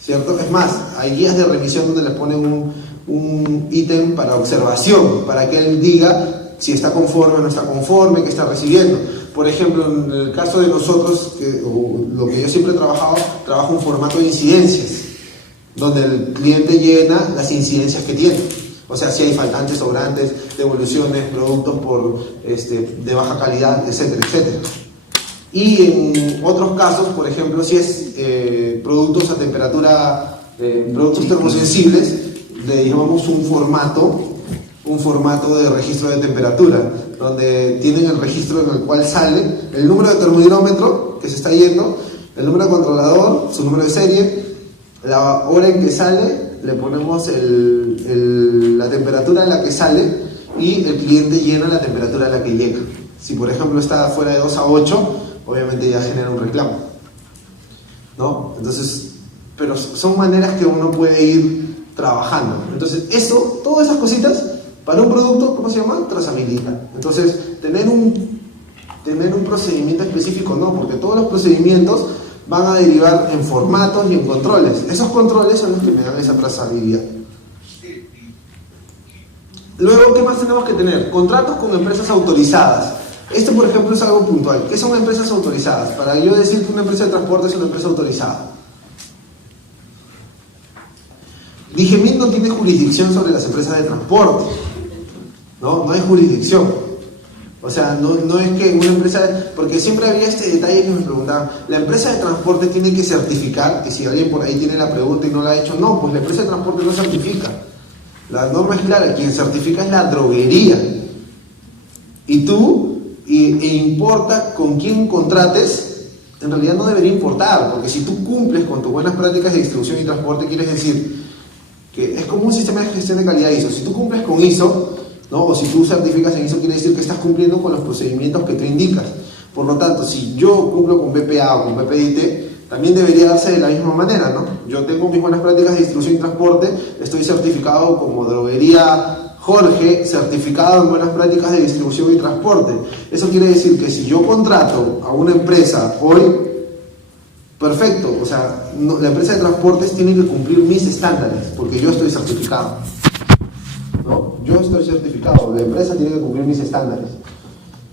¿Cierto? Es más, hay guías de remisión donde le ponen un ítem para observación, para que él diga si está conforme o no está conforme, qué está recibiendo. Por ejemplo, en el caso de nosotros, lo que yo siempre he trabajado, trabajo un formato de incidencias, donde el cliente llena las incidencias que tiene. O sea, si hay faltantes, sobrantes, devoluciones, productos de baja calidad, etcétera, etcétera. Y en otros casos, por ejemplo, si es productos a temperatura, productos termosensibles, le llamamos un formato de registro de temperatura, donde tienen el registro en el cual sale el número de termodinómetro que se está yendo, el número de controlador, su número de serie, la hora en que sale, le ponemos la temperatura en la que sale y el cliente llena la temperatura a la que llega. Si por ejemplo está fuera de 2 a 8, obviamente ya genera un reclamo, ¿no? Entonces, pero son maneras que uno puede ir trabajando. Entonces, todas esas cositas, para un producto, ¿cómo se llama? Trazabilidad. Entonces, tener un procedimiento específico, no, porque todos los procedimientos van a derivar en formatos y en controles. Esos controles son los que me dan esa trazabilidad. Luego, ¿qué más tenemos que tener? Contratos con empresas autorizadas. Esto, por ejemplo, es algo puntual. ¿Qué son empresas autorizadas? Para yo decir que una empresa de transporte es una empresa autorizada. DIGEMIT no tiene jurisdicción sobre las empresas de transporte. No hay jurisdicción. O sea, no es que una empresa... Porque siempre había este detalle que me preguntaban, ¿la empresa de transporte tiene que certificar? Que si alguien por ahí tiene la pregunta y no la ha hecho, no, pues la empresa de transporte no certifica. La norma es clara, quien certifica es la droguería. Y tú, e importa con quién contrates, en realidad no debería importar, porque si tú cumples con tus buenas prácticas de distribución y transporte, quiere decir que es como un sistema de gestión de calidad ISO. Si tú cumples con ISO, ¿no? O si tú certificas en ISO, quiere decir que estás cumpliendo con los procedimientos que tú indicas. Por lo tanto, si yo cumplo con BPA o con BPIT, también debería darse de la misma manera, ¿no? Yo tengo mis buenas prácticas de distribución y transporte, estoy certificado como droguería Jorge, certificado en buenas prácticas de distribución y transporte. Eso quiere decir que si yo contrato a una empresa hoy, perfecto, o sea, la empresa de transportes tiene que cumplir mis estándares, porque yo estoy certificado, ¿no? Yo estoy certificado, la empresa tiene que cumplir mis estándares.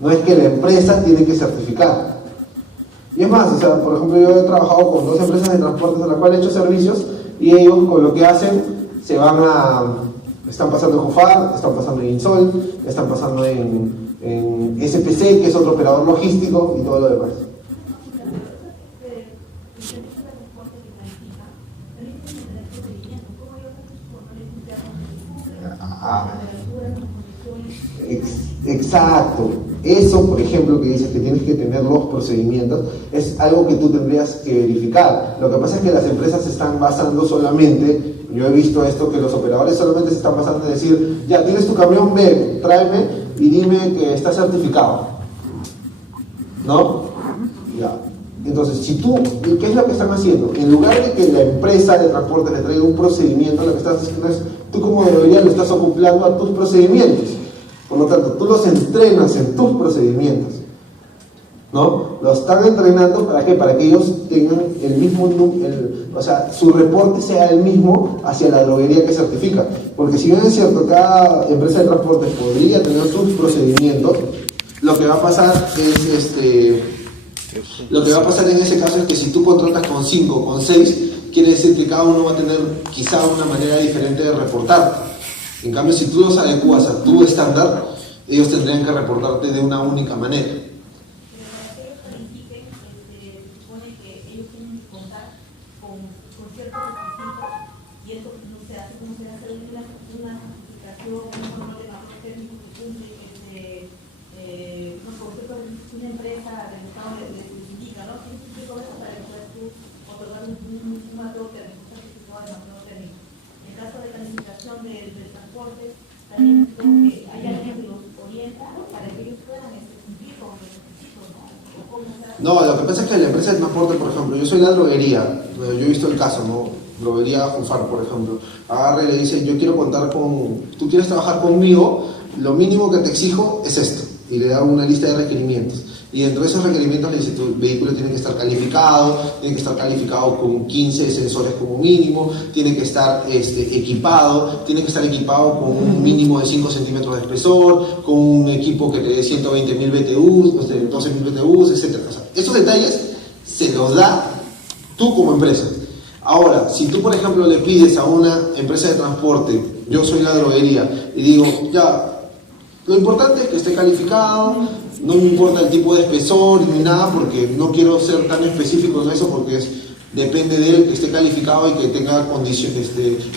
No es que la empresa tiene que certificar. Y es más, o sea, por ejemplo, yo he trabajado con 2 empresas de transportes a las cuales he hecho servicios y ellos con lo que hacen están pasando en JUFAR, están pasando en INSOL, están pasando en SPC, que es otro operador logístico, y todo lo demás. Exacto. Eso, por ejemplo, que dices que tienes que tener los procedimientos, es algo que tú tendrías que verificar. Lo que pasa es que las empresas se están basando solamente, yo he visto esto, que los operadores solamente se están basando en decir, ya tienes tu camión, ven, tráeme y dime que está certificado, ¿no? Ya. Entonces, si tú, ¿qué es lo que están haciendo? En lugar de que la empresa de transporte le traiga un procedimiento, lo que estás haciendo es, tú como debería lo estás acoplando a tus procedimientos. Por lo tanto, tú los entrenas en tus procedimientos, ¿no? Los están entrenando ¿para qué? Para que ellos tengan el mismo, o sea, su reporte sea el mismo hacia la droguería que certifica. Porque si bien es cierto, cada empresa de transporte podría tener sus procedimientos, lo que va a pasar es lo que va a pasar en ese caso es que si tú contratas con 5, con 6, quiere decir que cada uno va a tener quizá una manera diferente de reportar. En cambio, si tú los adecuas a tu estándar, ellos tendrían que reportarte de una única manera. Pero para que ellos califiquen, se supone que ellos tienen que contar con ciertos requisitos y esto no se hace como se hace una certificación, un control de control técnico que cumple, por ejemplo, una empresa del Estado les indica, ¿no? Tienes que cumplir con eso para que puedas tú otorgar un matrón técnico, un certificado de matrón técnico. En el caso de calificación del transporte, también como que hay alguien que los orienta para que ellos puedan cumplir con los requisitos, ¿no? No, lo que pasa es que la empresa de transporte, por ejemplo, yo soy la droguería, yo he visto el caso, ¿no? Droguería JUFAR, por ejemplo, agarra y le dice, yo quiero contar tú quieres trabajar conmigo, lo mínimo que te exijo es esto, y le da una lista de requerimientos. Y dentro de esos requerimientos le dice, tu vehículo tiene que estar calificado con 15 sensores como mínimo, tiene que estar equipado, tiene que estar equipado con un mínimo de 5 centímetros de espesor, con un equipo que te dé 120.000 BTUs, 12.000 BTUs, etc. O sea, esos detalles se los da tú como empresa. Ahora, si tú, por ejemplo, le pides a una empresa de transporte, yo soy la droguería, y digo, ya, lo importante es que esté calificado, no me importa el tipo de espesor ni nada, porque no quiero ser tan específico en eso, porque depende de él que esté calificado y que tenga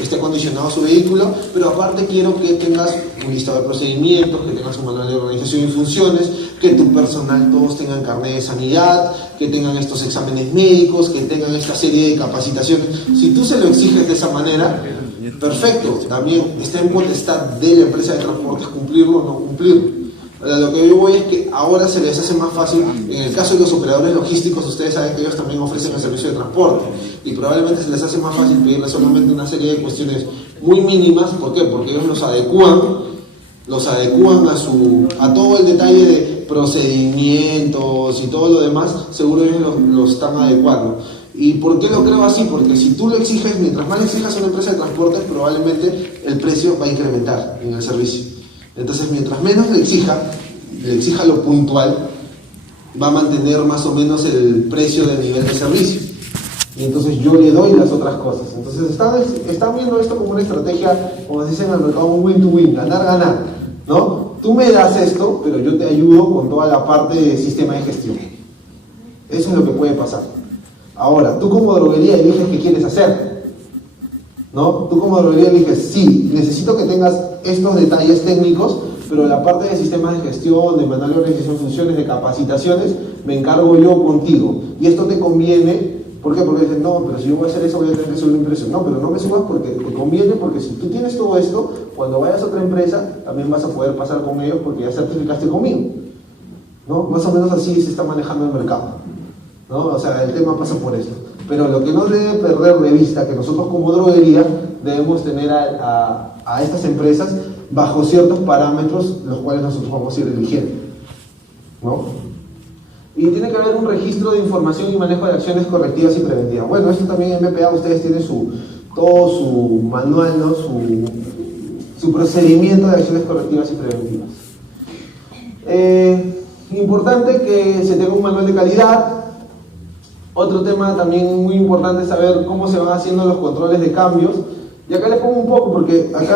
esté acondicionado su vehículo, pero aparte quiero que tengas un listado de procedimientos, que tengas un manual de organización y funciones, que tu personal todos tengan carnet de sanidad, que tengan estos exámenes médicos, que tengan esta serie de capacitaciones. Si tú se lo exiges de esa manera, perfecto, también está en potestad de la empresa de transportes cumplirlo o no cumplirlo. Ahora, lo que yo voy es que ahora se les hace más fácil. En el caso de los operadores logísticos, ustedes saben que ellos también ofrecen el servicio de transporte y probablemente se les hace más fácil pedirles solamente una serie de cuestiones muy mínimas. ¿Por qué? Porque ellos los adecúan a todo el detalle de procedimientos y todo lo demás. Seguro ellos los están adecuando. ¿Y por qué lo creo así? Porque si tú lo exiges, mientras más le exijas a una empresa de transporte, probablemente el precio va a incrementar en el servicio. Entonces, mientras menos le exija lo puntual, va a mantener más o menos el precio del nivel de servicio. Y entonces yo le doy las otras cosas. Entonces, están viendo esto como una estrategia, como se dice en el mercado, un win-to-win, ganar-ganar, ¿no? Tú me das esto, pero yo te ayudo con toda la parte de sistema de gestión. Eso es lo que puede pasar. Ahora, tú como droguería eliges qué quieres hacer, ¿no? Tú como droguería eliges, sí, necesito que tengas estos detalles técnicos, pero la parte de sistemas de gestión, de manual de organización de funciones, de capacitaciones, me encargo yo contigo. Y esto te conviene, ¿por qué? Porque dicen, no, pero si yo voy a hacer eso voy a tener que subir un precio. No, pero no me subas porque te conviene, porque si tú tienes todo esto, cuando vayas a otra empresa, también vas a poder pasar con ellos porque ya certificaste conmigo, ¿no? Más o menos así se está manejando el mercado, ¿no? O sea, el tema pasa por esto. Pero lo que no debe perder de vista, que nosotros como droguería debemos tener a estas empresas bajo ciertos parámetros, los cuales nosotros vamos a ir eligiendo, ¿no? Y tiene que haber un registro de información y manejo de acciones correctivas y preventivas. Bueno, esto también en BPA ustedes tienen todo su manual, ¿no? Su procedimiento de acciones correctivas y preventivas. Importante que se tenga un manual de calidad. Otro tema también muy importante es saber cómo se van haciendo los controles de cambios. Y acá les pongo un poco porque acá